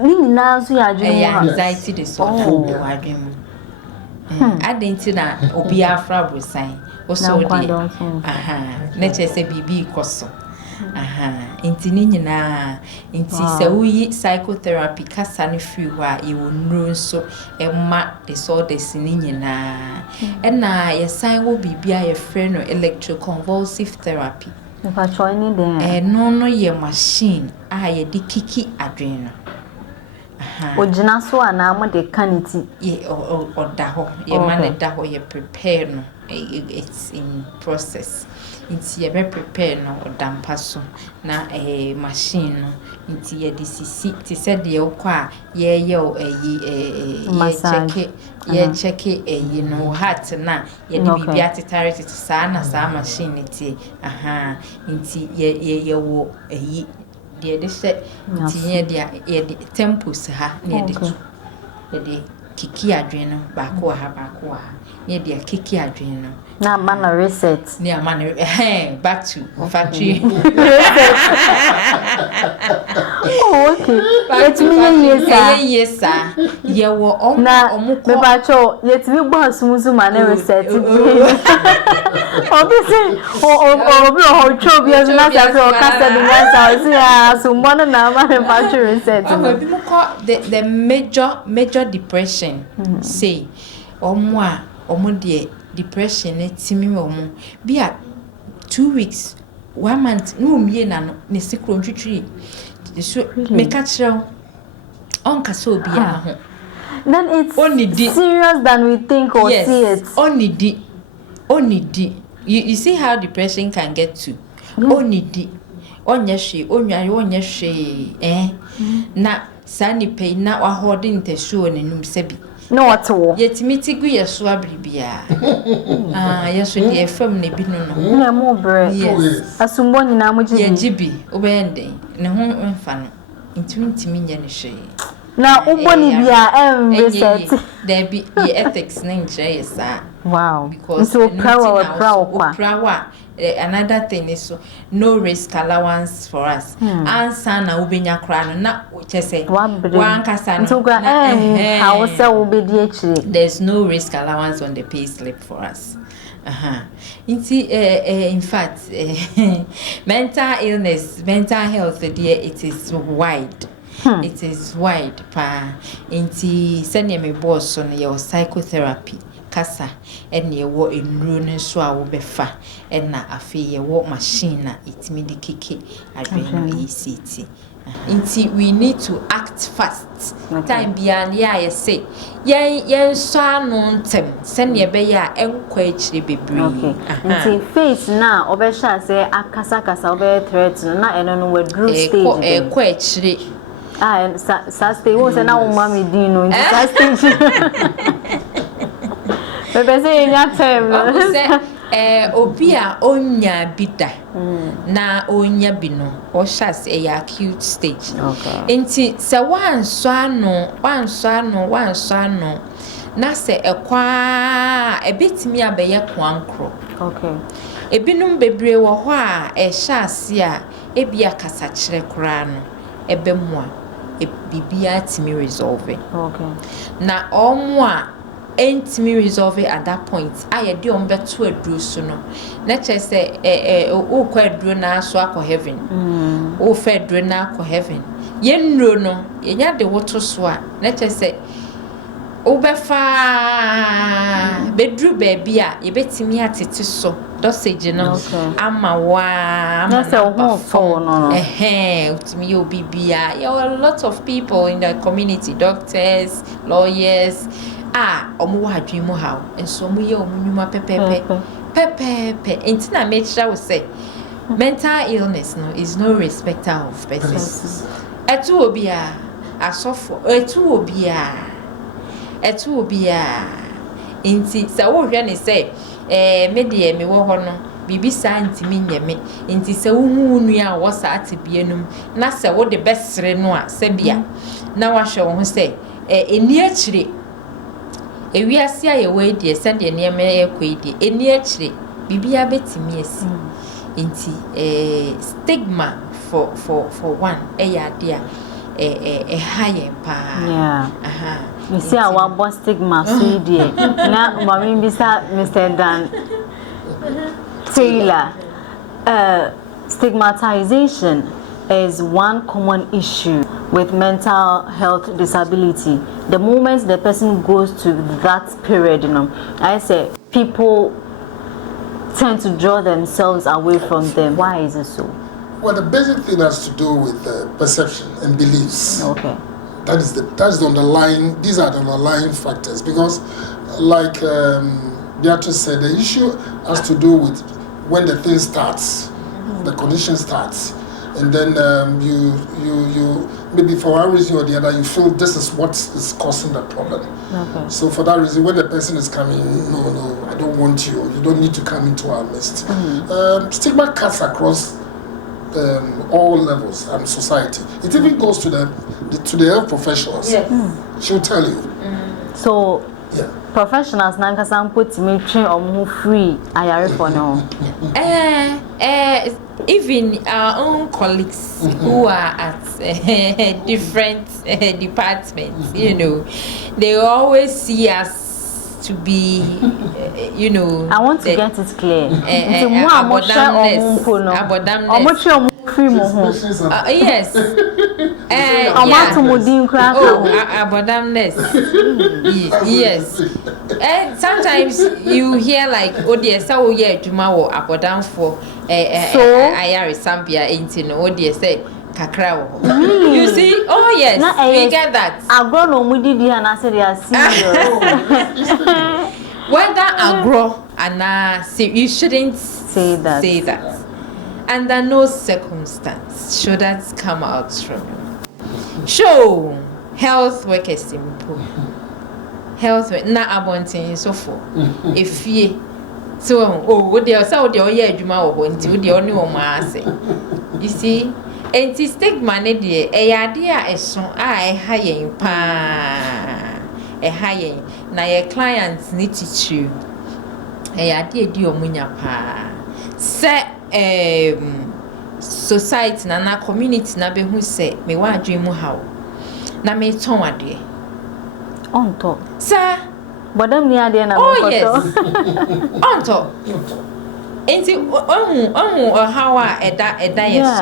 Nina so ya anxiety disorder. I didn't na obia Fabro side. Also nature say bibi koso. Inti ni nyina inti se uyi psychotherapy kasa ne free wa e wo nro so emma disorders ni nyina na ye sign wo bibia ye free no electroconvulsive therapy. If join then no ye machine ye di kiki adwene no. Ojina so ana mo de kaniti ye oda ho ye man da ho ye prepare no it's in process. Inti ye be prepare no odampa so na machine no inti ye disisi ti said de okwa ye check no heart na ye di bibia tetare sa na sa machine ti inti ye wo de se inti ye de tempos ha ne de de kiki adwene no baako ha ne de kiki adwene no na man reset ne man back to factory. Okay, let me yes sir ye wo omko me ba cho let me bo asumuzu man reset obviously obi o cho bi as na say o kasa de nyansa o say asumbo na man factory reset bi mo call the major depression say omo de depression etimi omo bia 2 weeks 1 month no mie na no ne sikro ntwitwi so me ka kire on ka so bia ho then it's serious than we think or yes, see it onidi you see how depression can get to onidi onye hwe onware onye hwe na sani pay na wa holding the show nenum sebi no what wo yetimi tigu yeso abribia yeso de fam ne bi no na mo bre asumbo nyina mo jibi ye jibi obende ne ho mfa no ntimi nye ne hwe na uboni bia reset there be the ethics na nje yesa wow because so power another thing is so no risk allowance for us answer na ubenya kra no na chese wan kasa no how say obedi akire there's no risk allowance on the pay slip for us in fact mental illness mental health there it is wide. It is wide pa inti send me boss on your psychotherapy kasa ene ye wo enuro ne so a wo befa ena afi ye wo machine na itimi di keke adwene ECT inti we need to act fast time bia ya ye say yen so anu ntem send ye be ya enkwa akire bebre inti face na obesha say akasa obe threat na eno no wadru stage ekwa akire stay wo say na wo mama di no inti sa stage bebe say nya time obi a onya bida na onya bi no o shas acute stage enti se wanso ano na se ekwa ebetimi abeye kwankro ebinum bebre wo ho a shase a ebia kasa kire kra no ebemu a bibia timi resolve na omo a entimi resolve at that point aye de on beto aduro so no na chese o kwa aduro na so akọ heaven o fa aduro na akọ heaven ye nnuro no yenya de woto so a na chese o befa bedru baby a ye betimi atete so dosage no ama wa na se ho fo no utimi yo bibia there are a lot of people in the community, doctors, lawyers omo hadwin mu hawo enso mo ye omo nwuma pepepe entina make sure we say mental illness no is no respecter of persons etu obia asofo etu obia enti sa wo hwe ne say me de me wo ho no bibi sa ntimi nyeme nti se wo hu nua a wo sa atebienum na se wo de besere no a se bia na wa hwe wo ho se eni akire ewiase a ye we die se de ne me ekɔidi eni akire bibia betimi asi nti stigma for one ade a high pa you see our boss stigma so dear na mami bisa Mr. Dan Taylor stigmatization is one common issue with mental health disability. The moment the person goes to that period, I say people tend to draw themselves away from them. Why is it so? Well, the basic thing has to do with perception and beliefs. Okay. That's the underlying. These are the underlying factors because, like Beatrice said, the issue has to do with when the thing starts, the condition starts, and then you maybe for one reason or the other you feel this is what is causing the problem. Okay. So for that reason, when the person is coming, no, I don't want you. You don't need to come into our midst. Stigma cuts across all levels and society. It even goes to the health professionals. Yes. She'll tell you. So professionals now can some put me train or free ayare for now. Even our own colleagues who are at different departments, they always see us to be, I want to get it clear. Yes. Yes. And sometimes you hear like, oh dear, so yeah, tomorrow abodam for ayare sambia ain't no, oh dear, say kakra. You see? Oh yes, we get that. Agro we did and I said they are serious. Whether agro and you shouldn't say that. Under no circumstance should that come out from you. Show health work is simple. Health work na abontin so for. If ye so what they say they oye adwuma wo nti wo de oni wo ma ase. You see? Enti stigma ne de ade a eso a ha yen pa. Ha yen na your clients need to chew. Ade edi omunya pa. Se society na community na be hu say me wa adwen mu hawo na me ton ade onto sa bodam ni ade na oh yes onto enti ohu hawa eda yes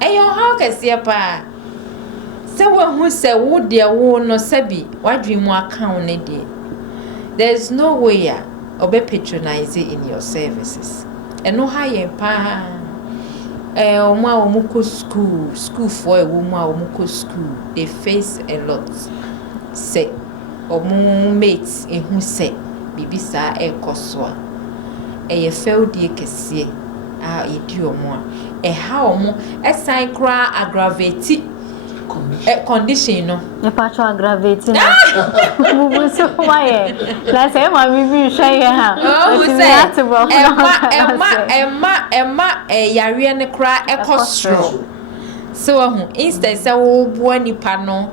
eyo how kase pa se wo hu se wo de wo no sabi wadwen mu account ne de there's no way obe patronize in your services. And no higher pa omo school for a woman omo school they face a lot say omo mates in who say bibi sa e koso e fail die kese edi omo ha omo sign kra aggravate condition no e patcho aggravate no bubu so why la say ma bibi hwe ha Emma yare ne kra ekostro so instead say wo bo nipa no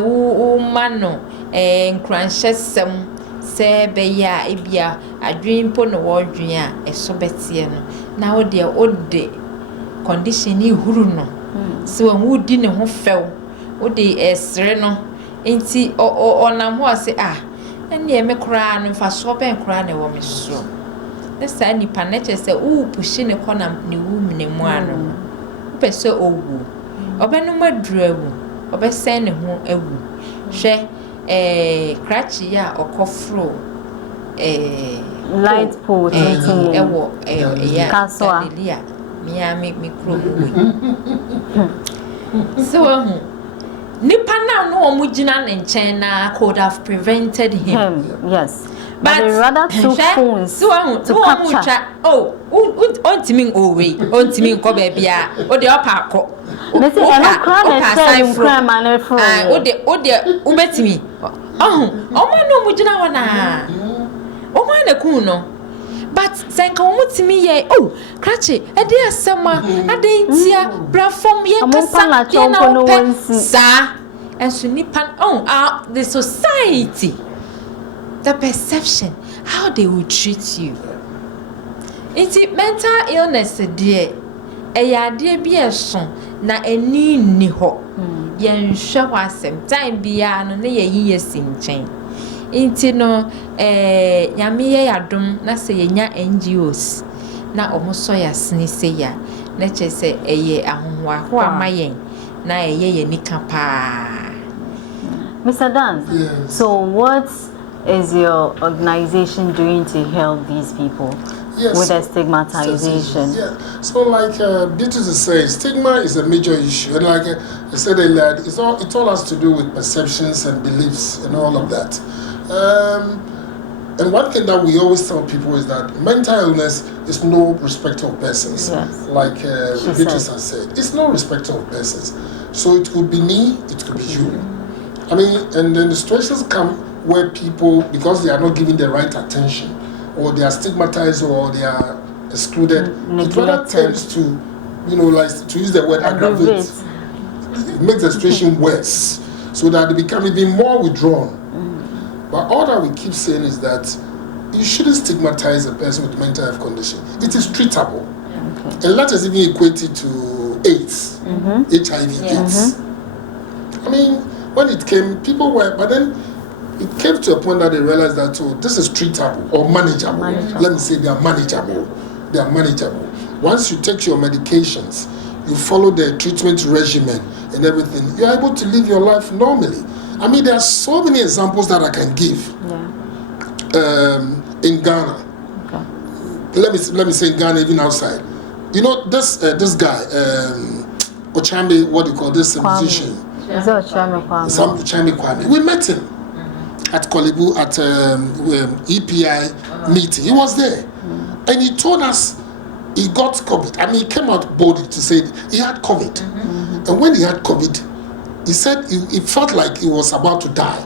wo ma no nkranhyesem se be ya ebia adwen po no wo dwen a eso betie no na wo de condition ni huru no so wo di ne ho few wo de esre no enti onam ho ase ene me kra no fa so ben kra ne wo me so na sa nipa na che se pushi ne kona ne wu mne mu ano pese owu obenu madurawu obesen ne ho awu hwe krachi ya okofro light pole ewo ya kaswa Miami mikromu so nipa na no omugina ne nchen na could have prevented him. Yes, but they rather took phones to capture. Ontimi owe ontimi nko ba bia o de opa akọ me say ela crime is crime and for o de ubetimi omo no omugina wana o ma na kun no but senka womutimi ye oh krache ade asema ade ntia brafom ye kasa ye na open sa enso nipa the society, the perception, how they will treat you. It's mental illness dear ade bi eso na eni ni ho yen hwe wasem time bia no na ye yiye sinchen inti no nyame ye yadom na se yenya NGOs na omoso yasne se ya na che se eye ahonwa ho amayen na eye ye nika pa. Mr. Dan, yes. So what is your organization doing to help these people with their stigmatization? Yeah. So like Beatrice is saying, stigma is a major issue. And like I said earlier, it all has to do with perceptions and beliefs and all of that. And one thing that we always tell people is that mental illness is no respect of persons. Yes. Like Beatrice has said, it's no respect of persons. So it could be me, it could be you. I mean, and then the situations come where people, because they are not given the right attention, or they are stigmatized, or they are excluded, it rather tends to, like to use the word aggravate. It makes the situation worse, so that they become even more withdrawn. But all that we keep saying is that you shouldn't stigmatize a person with mental health condition. It is treatable. Okay. And let us even equate it to AIDS, HIV/AIDS. I mean, when it came, people were, but then it came to a point that they realized that this is treatable or manageable. Let me say they are manageable. They are manageable. Once you take your medications, you follow the treatment regimen and everything, you're able to live your life normally. I mean, there are so many examples that I can give. In Ghana. Okay. Let me say in Ghana, even outside. You know, this guy, Ochame, what do you call this musician? Ochame Kwame. We met him at Kolebu at EPI meeting. He was there. And he told us he got COVID. I mean, he came out boldly to say he had COVID. And when he had COVID, he said he felt like he was about to die.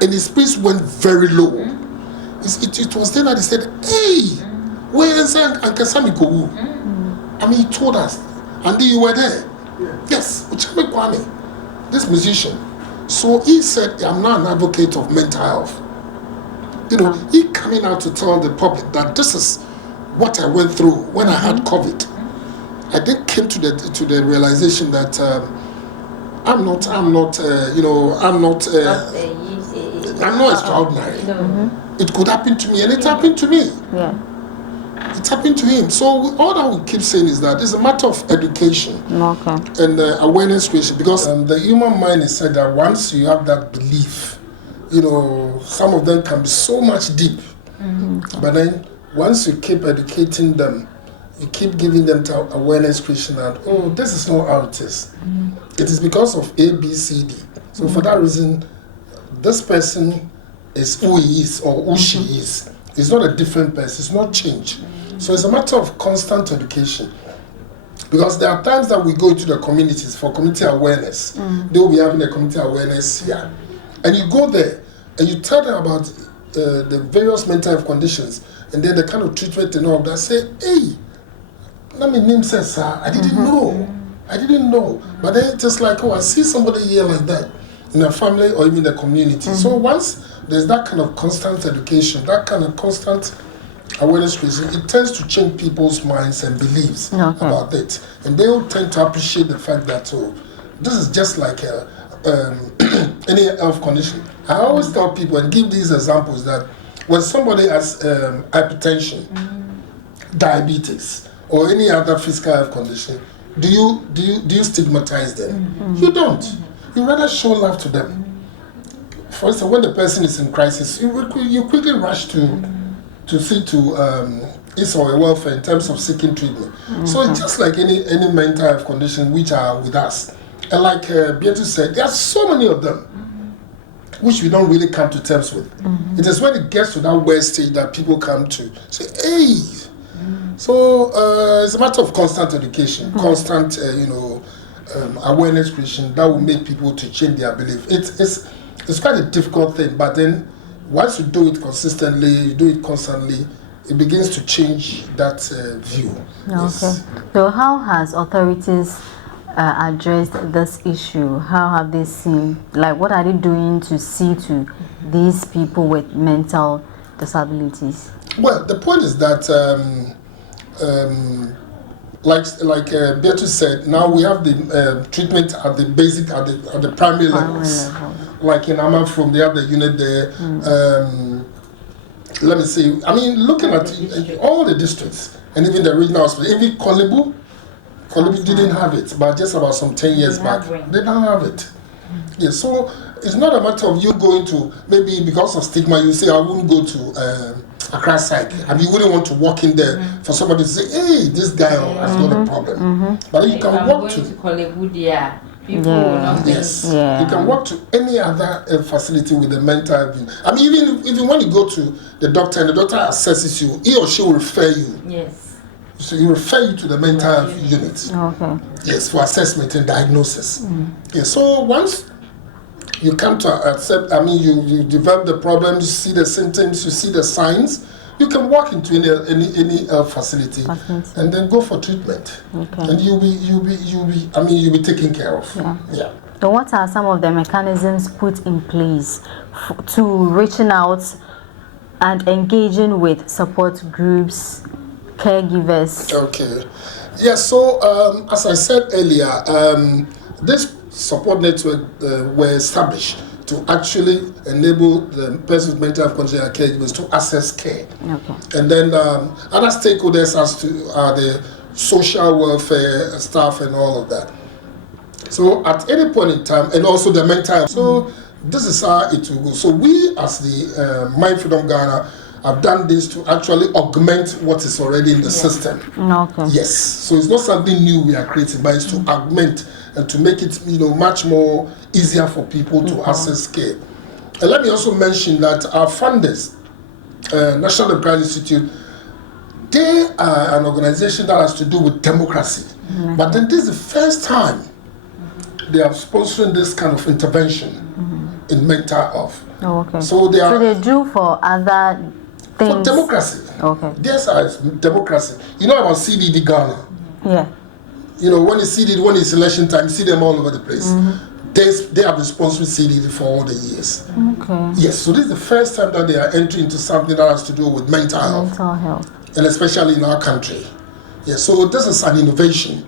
And his spirits went very low. It was then that he said, hey, where is Uncle Sammy Kowu? I mean, he told us. And you were there. Yes, Uchame Kwame, this musician. So he said, I'm not an advocate of mental health. He coming out to tell the public that this is what I went through when I had COVID. I then came to the realization that I'm not extraordinary. It could happen to me, and it happened to me. Yeah. It happened to him. So all that we keep saying is that it's a matter of education and awareness creation, because the human mind is said that once you have that belief, some of them can be so much deep. But then once you keep educating them, you keep giving them awareness creation that, this is not how it is. It is because of A, B, C, D. So for that reason, this person is who he is or who she is. It's not a different person. It's not change. So it's a matter of constant education. Because there are times that we go into the communities for community awareness. They will be having a community awareness here. And you go there and you tell them about the various mental health conditions and then the kind of treatment and all that. Say, hey, let me name says, sir, I didn't know. I didn't know. But then it's just like, I see somebody here like that in a family or even the community. So once there's that kind of constant education, that kind of constant awareness creation, it tends to change people's minds and beliefs about it. And they will tend to appreciate the fact that, this is just like any health condition. I always tell people and give these examples that when somebody has hypertension, diabetes, or any other physical health condition, do you stigmatize them? You don't. You rather show love to them. For instance, when the person is in crisis, you quickly rush to see to his or her welfare in terms of seeking treatment. So it's just like any mental health condition which are with us. And like Beatrice said, there are so many of them which we don't really come to terms with. It is when it gets to that worst stage that people come to say, hey. So it's a matter of constant education, constant awareness creation that will make people to change their belief. It's quite a difficult thing, but then once you do it consistently, you do it constantly, it begins to change that view. Okay. Yes. So how has authorities addressed this issue? How have they seen, like, what are they doing to see to these people with mental disabilities? Well, the point is that like Beatrice said, now we have the treatment at the basic, at the primary levels. Like in Amafrom, they have the unit there. Let me see. I mean, looking at all the districts and even the regional hospital, even Kolibu didn't have it, but just about some 10 years back, they don't have it. Yeah, so it's not a matter of you going to, maybe because of stigma, you say, I wouldn't go to Accra Psych. I mean, you wouldn't want to walk in there for somebody to say, hey, this guy has got a problem. But you can walk to yes, you can walk to any other facility with a mental health. I mean, even when you go to the doctor and the doctor assesses you, he or she will refer you. Yes. So you refer you to the mental health unit. Okay. Yes, for assessment and diagnosis. Yeah, so once you come to accept, I mean, you develop the problem, you see the symptoms, you see the signs, you can walk into any facility and then go for treatment. Okay. And you'll be taken care of. Yeah. So what are some of the mechanisms put in place to reaching out and engaging with support groups, caregivers? Okay. Yeah, so as I said earlier, this support network were established to actually enable the persons with mental health condition and caregivers to access care. Okay. And then other stakeholders as to the social welfare staff and all of that. So at any point in time, and also the mental health. So this is how it will go. So we as the Mind Freedom Ghana have done this to actually augment what is already in the system. Okay. Yes. So it's not something new we are creating, but it's to augment and to make it, much more easier for people to access care. And let me also mention that our funders, National Democratic Institute, they are an organization that has to do with democracy. But then this is the first time they are sponsoring this kind of intervention in mental health. Oh, okay. So they do for other things. For democracy. Okay. This is democracy. You know about CDD Ghana? Yeah. When it's CDD, when it's election time, you see them all over the place. They have been sponsoring CDD for all the years. Okay. Yes, so this is the first time that they are entering into something that has to do with mental health. Mental health. And especially in our country. Yes, so this is an innovation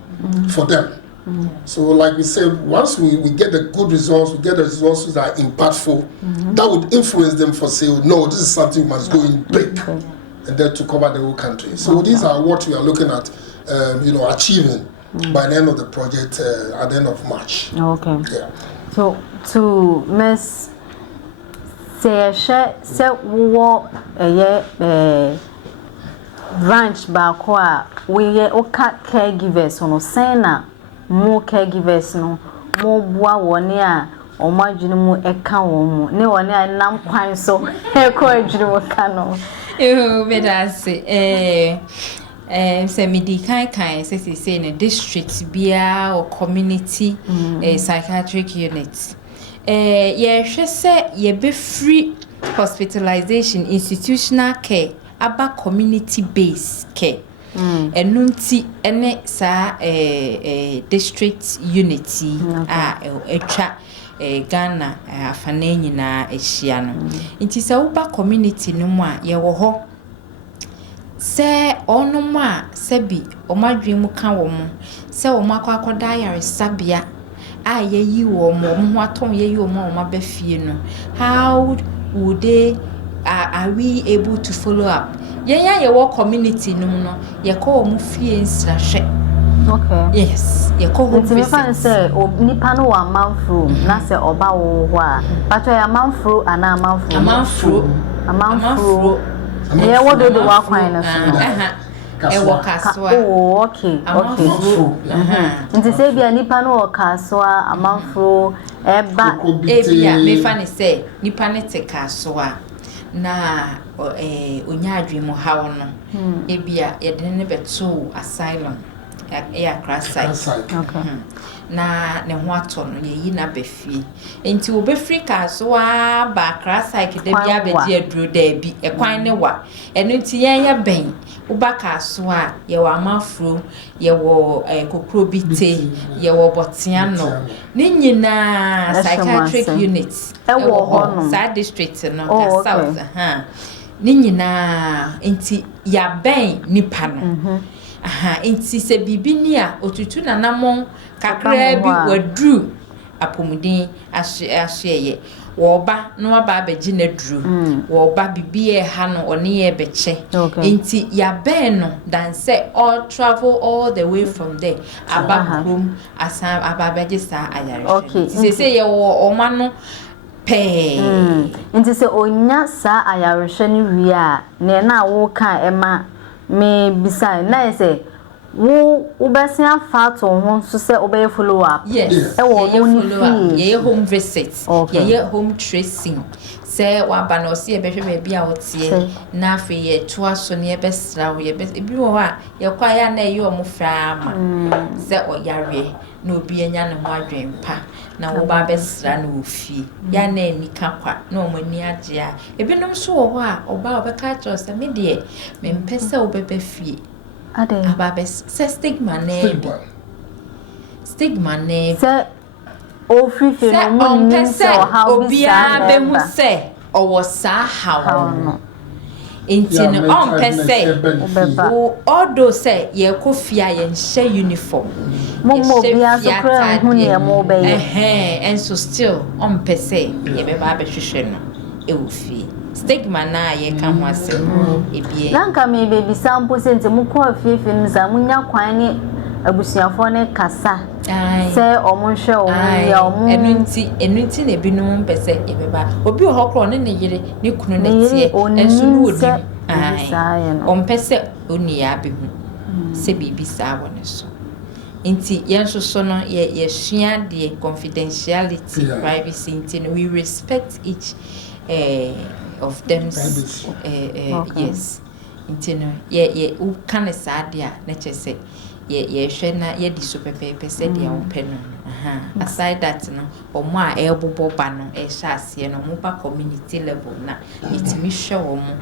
for them. So like we said, once we get the good results, we get the results that are impactful, that would influence them for saying, no, this is something we must go in big, and then to cover the whole country. So these are what we are looking at, achieving by the end of the project at the end of March. Okay. Yeah. So to Miss say branch back we caregivers on Sena. More caregivers no more boa one year or margin more a cow no one nam quine so a courage cano. Oh, but I say, Semidi Kai says he's in a district beer or community psychiatric unit. Yeah, she said ye be free hospitalization, institutional care, about community based care. Enunti ene sa district unity etwa Ghana afane nyina ehia no nti se wo ba community no mu a ye wo ho se ono mu a se bi omadwe mu ka wo mu se wo makwakoda yare sabia a ye yi wo mu aton ye yi wo mu ba fie no how would they are we able to follow up? Yeah, your community no, you call mu fie nsrahwe. Okay. Yes, you call home. Nti me fan say nipa no wa manfru na say oba wo ho a. But ya manfru ana manfru. Amanfru. Yeah, what do the wa kwan na so? Oh, okay. Nti say bia nipa no wa kaswa amanfru eba bia me fan say nipa ne te kaswa. Na onya adwemu hawo no ebia ye de ne beto asylum ya crassite okay na ne ho ato no ye yi na befie enti obefri ka so ba crassite de bia beji aduro da bi ekwan ne wa eno nti yen ya ben uba ka so ye wa amafro ye wo kokro bite ye wo botiano ne nyina psychiatric units e wo ho side district no the south ne nyina enti ya ben nipa no enti se bibi ni a otutu nanamon kakra bi wadru apomudin ahyeye wo ba no aba abeji na dru wo ba bibi e ha no one ye beche enti ya ben no dan say all travel all the way from there abakrum asan ababeji sa ayare enti se ye wo oma no pe enti se onya sa ayare ni wi a na wo kan ema me bisa na say wo ubesi afato ho so say obey follow up yes wo follow up ye home visit ye home tracing say wa ba no se ye behwe ba bia wotie na afi ye to aso ne ye besra wo ye bi wo a ye kwa ya na ye omo fra ma say oyare na obi enya ne ho adwempa na wo ba besra na ofi ya na anika kwa na omo ni age a ebinom so wo ho a oba obeka cho say me de me mpese wo bebe fie ade ababes se stigma ne se o free no mo ni se o how be hu se o wo sa how no enti no on pese o odo se ye ko fia ye nhye uniform mo bia so kra hu ne mo be and so still on pese ye be ba be hwehwe no e wo fie stigma na ye kan ho ase ebie nanka me baby sample sente mu ko afiefi no za munya kwan ne abusuafo ne kasa se omonhwe o ya omo enunti na ebinum pese ebeba obi ohokro ne yire ne kunu ne tie enso no odi ompese oni ya behu se bibi sa woni so inti yenso so no ye sua de confidentiality privacy inti no we respect each of them yes intino ye u kan sadia na chese ye hwe na ye di so pepepe se dia wo pe no aside that no omo a ebobo ba no e hya ase no mo ba community level na itimi hwe wo mo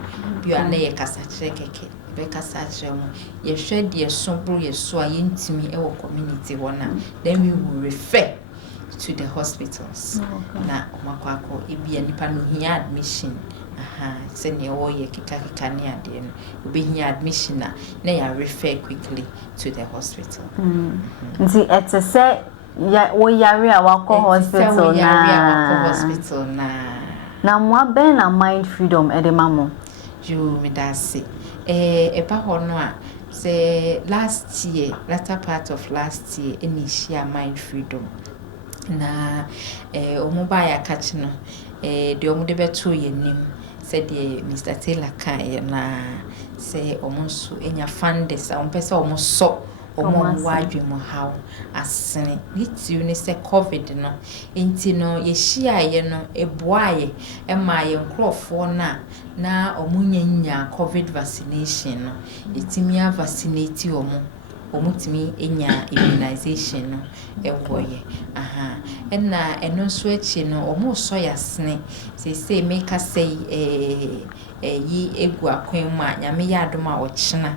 bi ana ye kasa kire keke be kasa kire mo ye hwe de so bro ye so a ye ntimi e wo community wona then we will refer to the hospitals na omakwako ebia nipa no hia admission se ne wo ye kika ne ade no obi hia admission na ya refer quickly to the hospital nti etese ya wo yare a wako hospital na mo ben na mind freedom edemamo you me da se eba ho no a say last year latter part of last year initial mind freedom na omuba ya kachi no de omude beto yenim said the Mr. Taylor kan na say omonso enya fundes ompese omoso omo wadwe mo how asene nitiu ni say covid no enti no ye hia ye no eboaye ema ye nkrofo na omunyanya covid vaccination no etimia vaccinate omutimi enya immunization no ewoye enna eno so echi no omo so yasne say make us say yi egu akwan mu a nyame ya adoma wo chena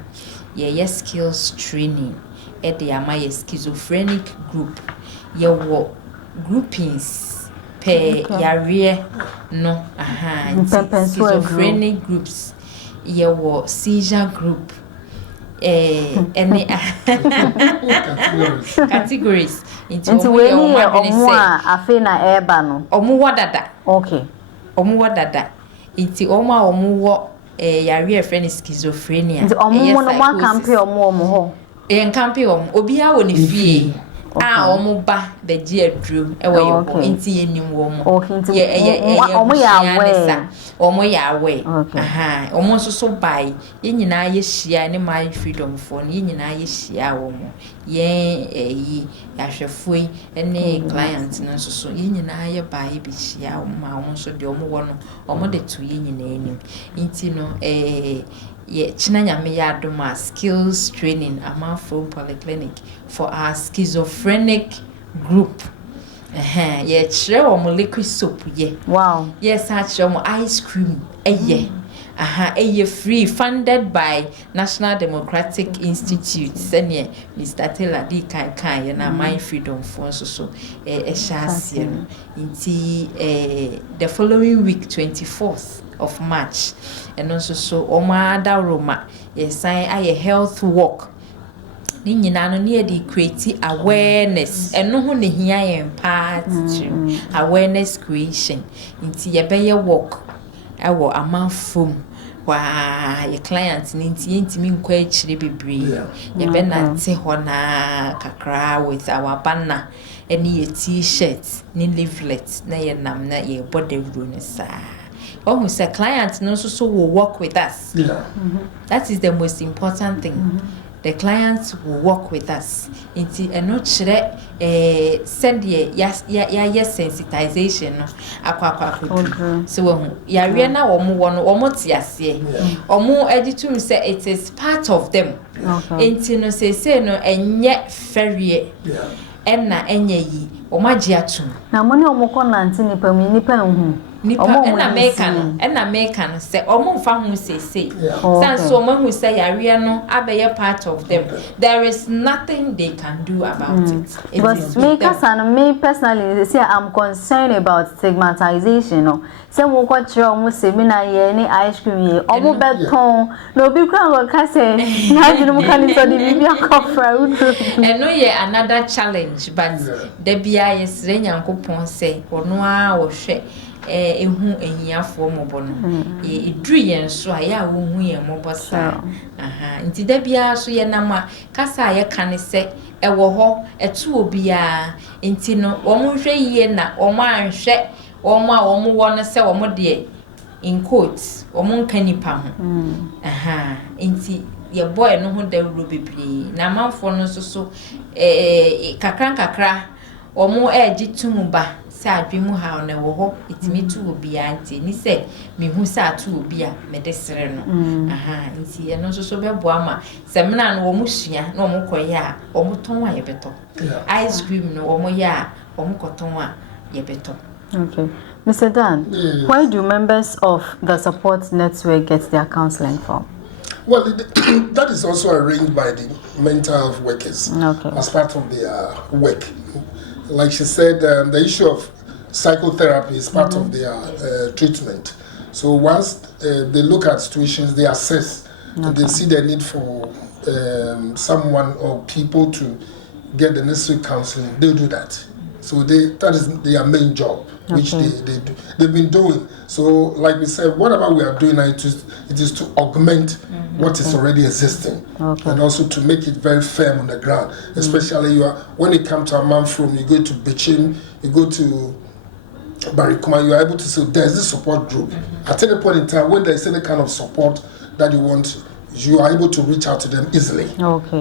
ye skills training e de ama ye schizophrenic group ye wo groupings pe yare no schizophrenic groups ye wo seizure group any categories into we omo a afi na eba no omo wadada okay omo wadada inti omo wo yare friend schizophrenia inti omo no ma campaign omo ho campaign obi a wo ne fie omo ba be ji adrum e wo ye inti yenim wo mo omo ya we omo so bai ye nyina ye hia ne my freedom for ye nyina ye hia wo mo ye yi ahwefoi ne client no so ye nyina ye bai bi hia wo ma omo so de omo wo no omo de to ye nyina enim inti no ye chinanyame ya adoma skills training Amanfo Polyclinic for our schizophrenic group. Ye chere omo liquid soap ye. Wow. Yes, chere omo ice cream eye. Free, funded by National Democratic Institute. Senior Mr. Taylor D. Kai na my freedom for so the following week, 24th of March, and also so Omada Roma, yes, I a health walk. Ni nyina no ne dey create awareness eno ho ne hia yen part awareness creation nti ye be ye work ewo amanfom wa ye client ni nti yentimi nkwa akire bebre ye be na te ho na kakra with our banner any ye t-shirt ni leaflet na ye nam na ye body ru ne sa who say client no so will work with us. That is the most important thing. The clients will work with us. Inti eno chere send ye sensitization no akwa. So yare na omo wono omo tiase. Omo editum say it is part of them. Inti no say no enye ferie. Enna enye yi omo agi atum. Na money omo ko nante nipa mu nipa hu. Nipa enna make no say omo mfa hu say sans so omo hu say yare no abeye part of them. There is nothing they can do about it. But me personally say I'm concerned about stigmatization. No, say mo ko kire omo say me na ye ni ice cream ye omo beton no bi kra go ka say na dinu mo kan so di bi akofra udu. And no ye another challenge, but the bia yes Nyankopon say ono a wo hwe ehu ehiafo mobo no edru yen so aya wo hu yen mobo sa nti da bia so ye nama kasa ye kan se ewo ho etu obia nti no omo hwe yie na omo anhwe omo a omo wo no se omo de in quotes omo nkanipa ho nti ye boy no ho da wuro bebre na manfo no so kakra omo tumuba sa adwemu ha na wo ho itimi tu obi anti ni se me hu sa tu obi a me desere no nti e no so bebo ama se mena no wo mu sua na wo mu koye a wo mu ton a ye beto ice cream no wo mu ya wo mu koton a ye beto. Okay, Mr. Dan, why do members of the support network get their counseling from? Well, that is also arranged by the mental health workers as part of their work. Like she said, the issue of psychotherapy is part of their treatment. So once they look at situations, they assess, and they see the need for someone or people to get the necessary counseling, they'll do that. So that is their main job, which they've been doing. So like we said, whatever we are doing now, it is to augment what is already existing, and also to make it very firm on the ground. Especially when it comes to Amanfo, you go to Bichim, you go to Barikuma, you are able to say there's this support group. At any point in time, when there is any kind of support that you want, you are able to reach out to them easily.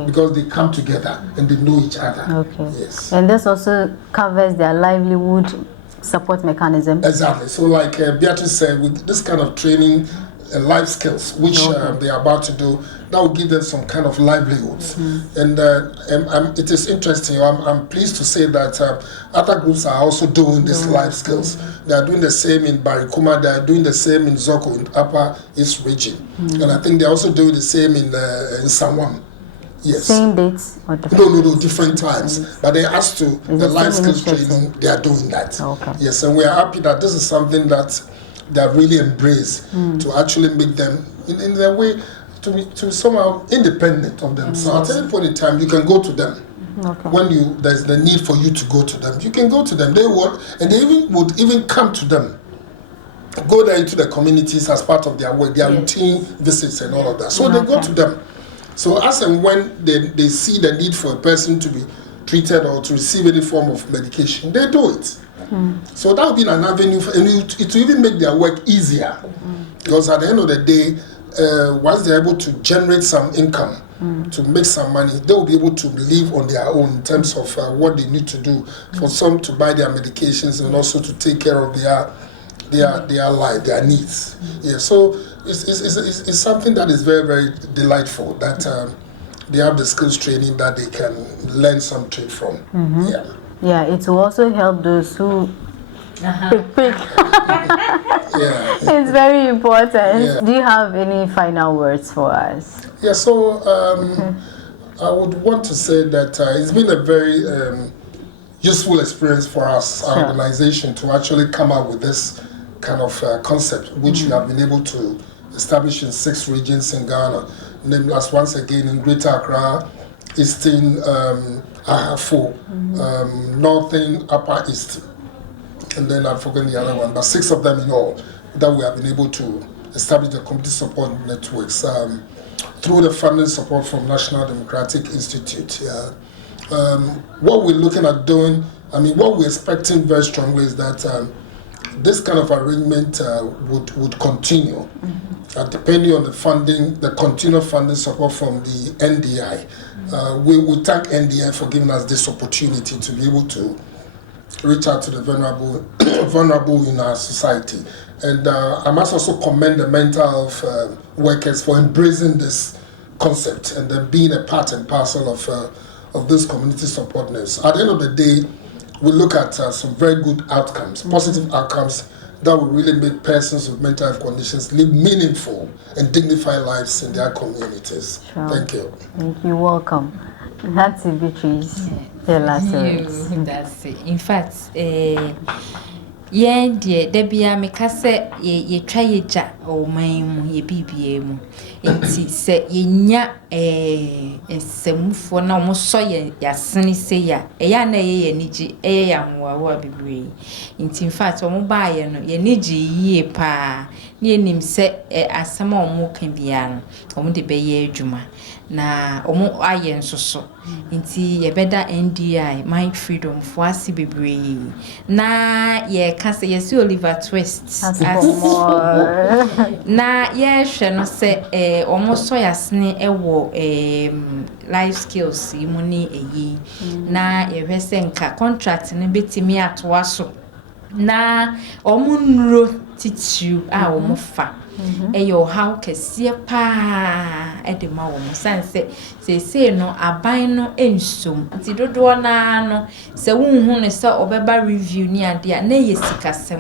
Because they come together and they know each other. Yes. And this also covers their livelihood support mechanism. Exactly. So like Beatrice said, with this kind of training, life skills, which they are about to do, that will give them some kind of livelihoods. And it is interesting. I'm pleased to say that other groups are also doing this life skills. They are doing the same in Barikuma. They are doing the same in Zoko, in Upper East Region. And I think they are also doing the same in Samwan. Yes. Same dates? Or no, different times. But they asked to the life skills training, they are doing that. Yes, and we are happy that this is something that they have really embraced to actually make them in their way to be somehow independent of themselves. At any point in time, you can go to them. When there's the need for you to go to them, you can go to them. They will, and they would even come to them. Go there into the communities as part of their work, their routine visits and all of that. So they go to them. So as and when they see the need for a person to be treated or to receive any form of medication, they do it. So that would be an avenue, and it will even make their work easier. Because at the end of the day, once they're able to generate some income, to make some money, they will be able to live on their own in terms of what they need to do. For some to buy their medications and also to take care of their life, their needs. Yeah. So It's something that is very, very delightful, that they have the skills training that they can learn something from. Yeah, it will also help those who pick. It's very important. Do you have any final words for us? Yeah, so I would want to say that it's been a very useful experience for us, our organization, to actually come up with this kind of concept, which we have been able to establish in 6 regions in Ghana, named as once again in Greater Accra, Eastern Ahafo, Northern Upper East, and then I've forgotten the other one, but 6 of them in all that we have been able to establish the community support networks through the funding support from National Democratic Institute. What we're looking at doing, what we're expecting very strongly is that this kind of arrangement would continue, depending on the funding, the continued funding support from the NDI. We thank NDI for giving us this opportunity to be able to reach out to the vulnerable in our society. And I must also commend the mental health workers for embracing this concept and then being a part and parcel of this community support networks. At the end of the day, we look at some very good outcomes, positive outcomes that will really make persons with mental health conditions live meaningful and dignified lives in their communities. Sure. Thank you. Thank you. Welcome. That's it, Beatrice. That's it. In fact, yeah, dear, Debbie, me kase ye try ye ja o man ye BBA mu. Enti se ye nya semufo na omo so ye yasene se ya. Eya na ye niji ya nwawa bebre. Enti in fact omo ba ye no ye niji yie pa. Ni enim se asama omo kan bia no. Omo de be ye adwuma. Na omo aye nsoso. Enti ye beda NDI mind freedom for asi bebre. Na ye kase ye si Oliver Twist. Na ye hwe no se almost so yasne ewo life skills imuni eyi na ye hwese nka contract ne betimi atoa so na omunro titiru a omufa eyo how kese pa edema wo sanse se no aban no ensom nti dodo na no se wunhu ne se obeba review ni ade a na ye sikasem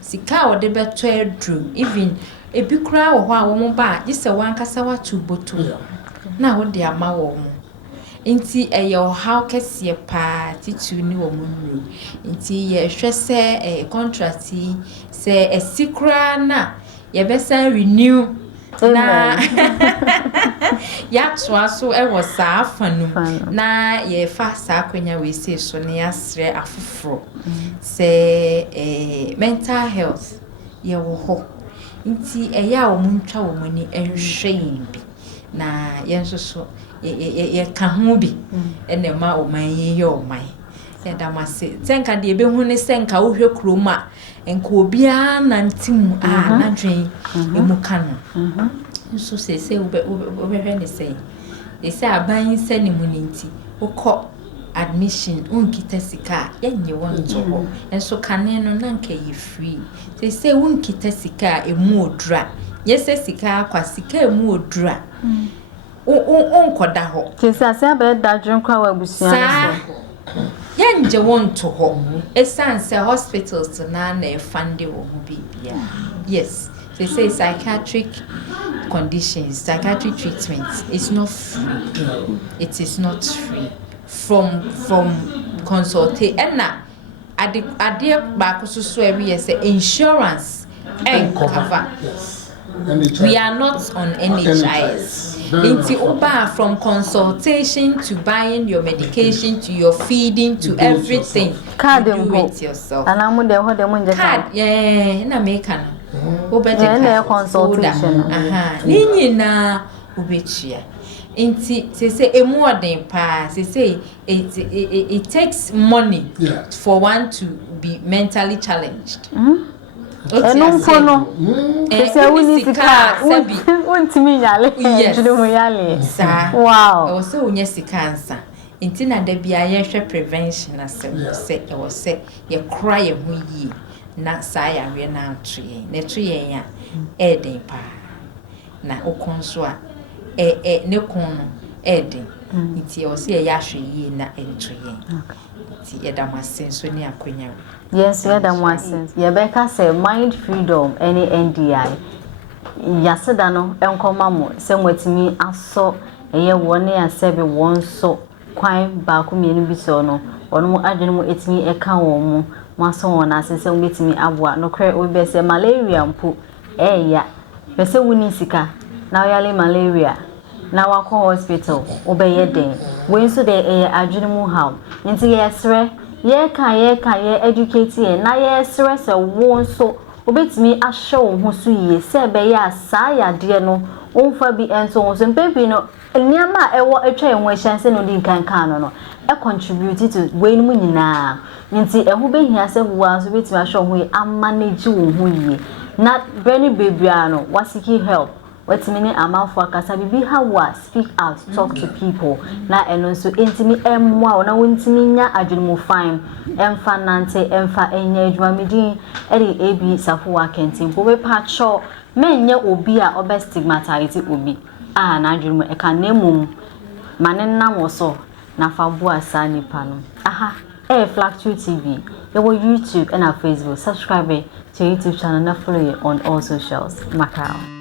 sika wo de beto edru even ebi kura wo ho a wo mo ba gise wankasa watu boto na wo de ama wo mo nti eyo how kese pa titu ni wo mo nru nti ye hwese contract se esikura na ye besa renew na ya twaso ewo saa fanum na ye fa saa kwanya we say so ne asre afoforo se mental health ye wo ho nti eya o muntwa wo mani enhwe bi na yenso so ye ka ho bi ene ma o man ye o man e da mase tenka de be hu ne senka wo hwe kroma enka obia nantim na dwen emuka no nso se wo be ne sei ese aban se ne mu nti ukọ admission unkita sika yenye wonto ho enso kane no na nka ye free se unkita sika emu odura yese sika kwa sika emu odura unkoda ho se abe da dwen kwa wa busia yenje wonto ho esanse hospitals na fund wo ho bibia yes they say psychiatric conditions, psychiatric treatment is not free. It is not free from consultation. And now, ade back so every year say insurance and cover. Yes. We are not on NHIS. It's over from consultation to buying your medication to your feeding to everything. Card you do it yourself. And I'm with the card, yeah, na make an consultation. Nini na ubetia. Inti say emu odin pa say it takes money for one to be mentally challenged. Enu fono se woni sika wontimi yale judo yale wow o se unya sika ansa inti na da bia ye hwe prevention asem se e wo se ye kra ye ho yi na sa ya we na atwe na atwe ya eden pa na okonso a ne kon no edi nti o se ya hwe yi na ento yen nti ye da masen so ne akonya yes ye da masen ye be ka say mind freedom any NDI yaseda no enkoma mo se mwatimi aso eye wone asebe wonso kwan ba ko mienu bi so no ono mo adwene mo etimi eka won mo maso won asese mo betimi aboa no kre obi se malaria mpo ya pese woni sika na yale malaria na wakọ hospital obeye den we so de adwene mu how nti ye sre ye educate ye na ye sre se won so obetimi ahwe wo ho so yie se be ya saa ya de no onfa bi enso wo so mpepi no niama ewo etwa enwo hyanse no di kan no contribute to we no nyina nti eho behia se wo so betimi ahwe wo ho amanage wo ho yie na brany baby no wasiki help wetimi ni amafo akasa bibi hawa speak out talk to people na eno so entimi emwa na wontimi nya adwumu fine emfa nante emfa enya adwuma medin eri abi safo wa kentin bo be pacho menye obi a obe stigmatize obi na adwumu e ka nemum mane nam so na fa bo asa nipa no Fluctuate TV your YouTube and our Facebook subscribe to YouTube channel na follow you on all socials Macau.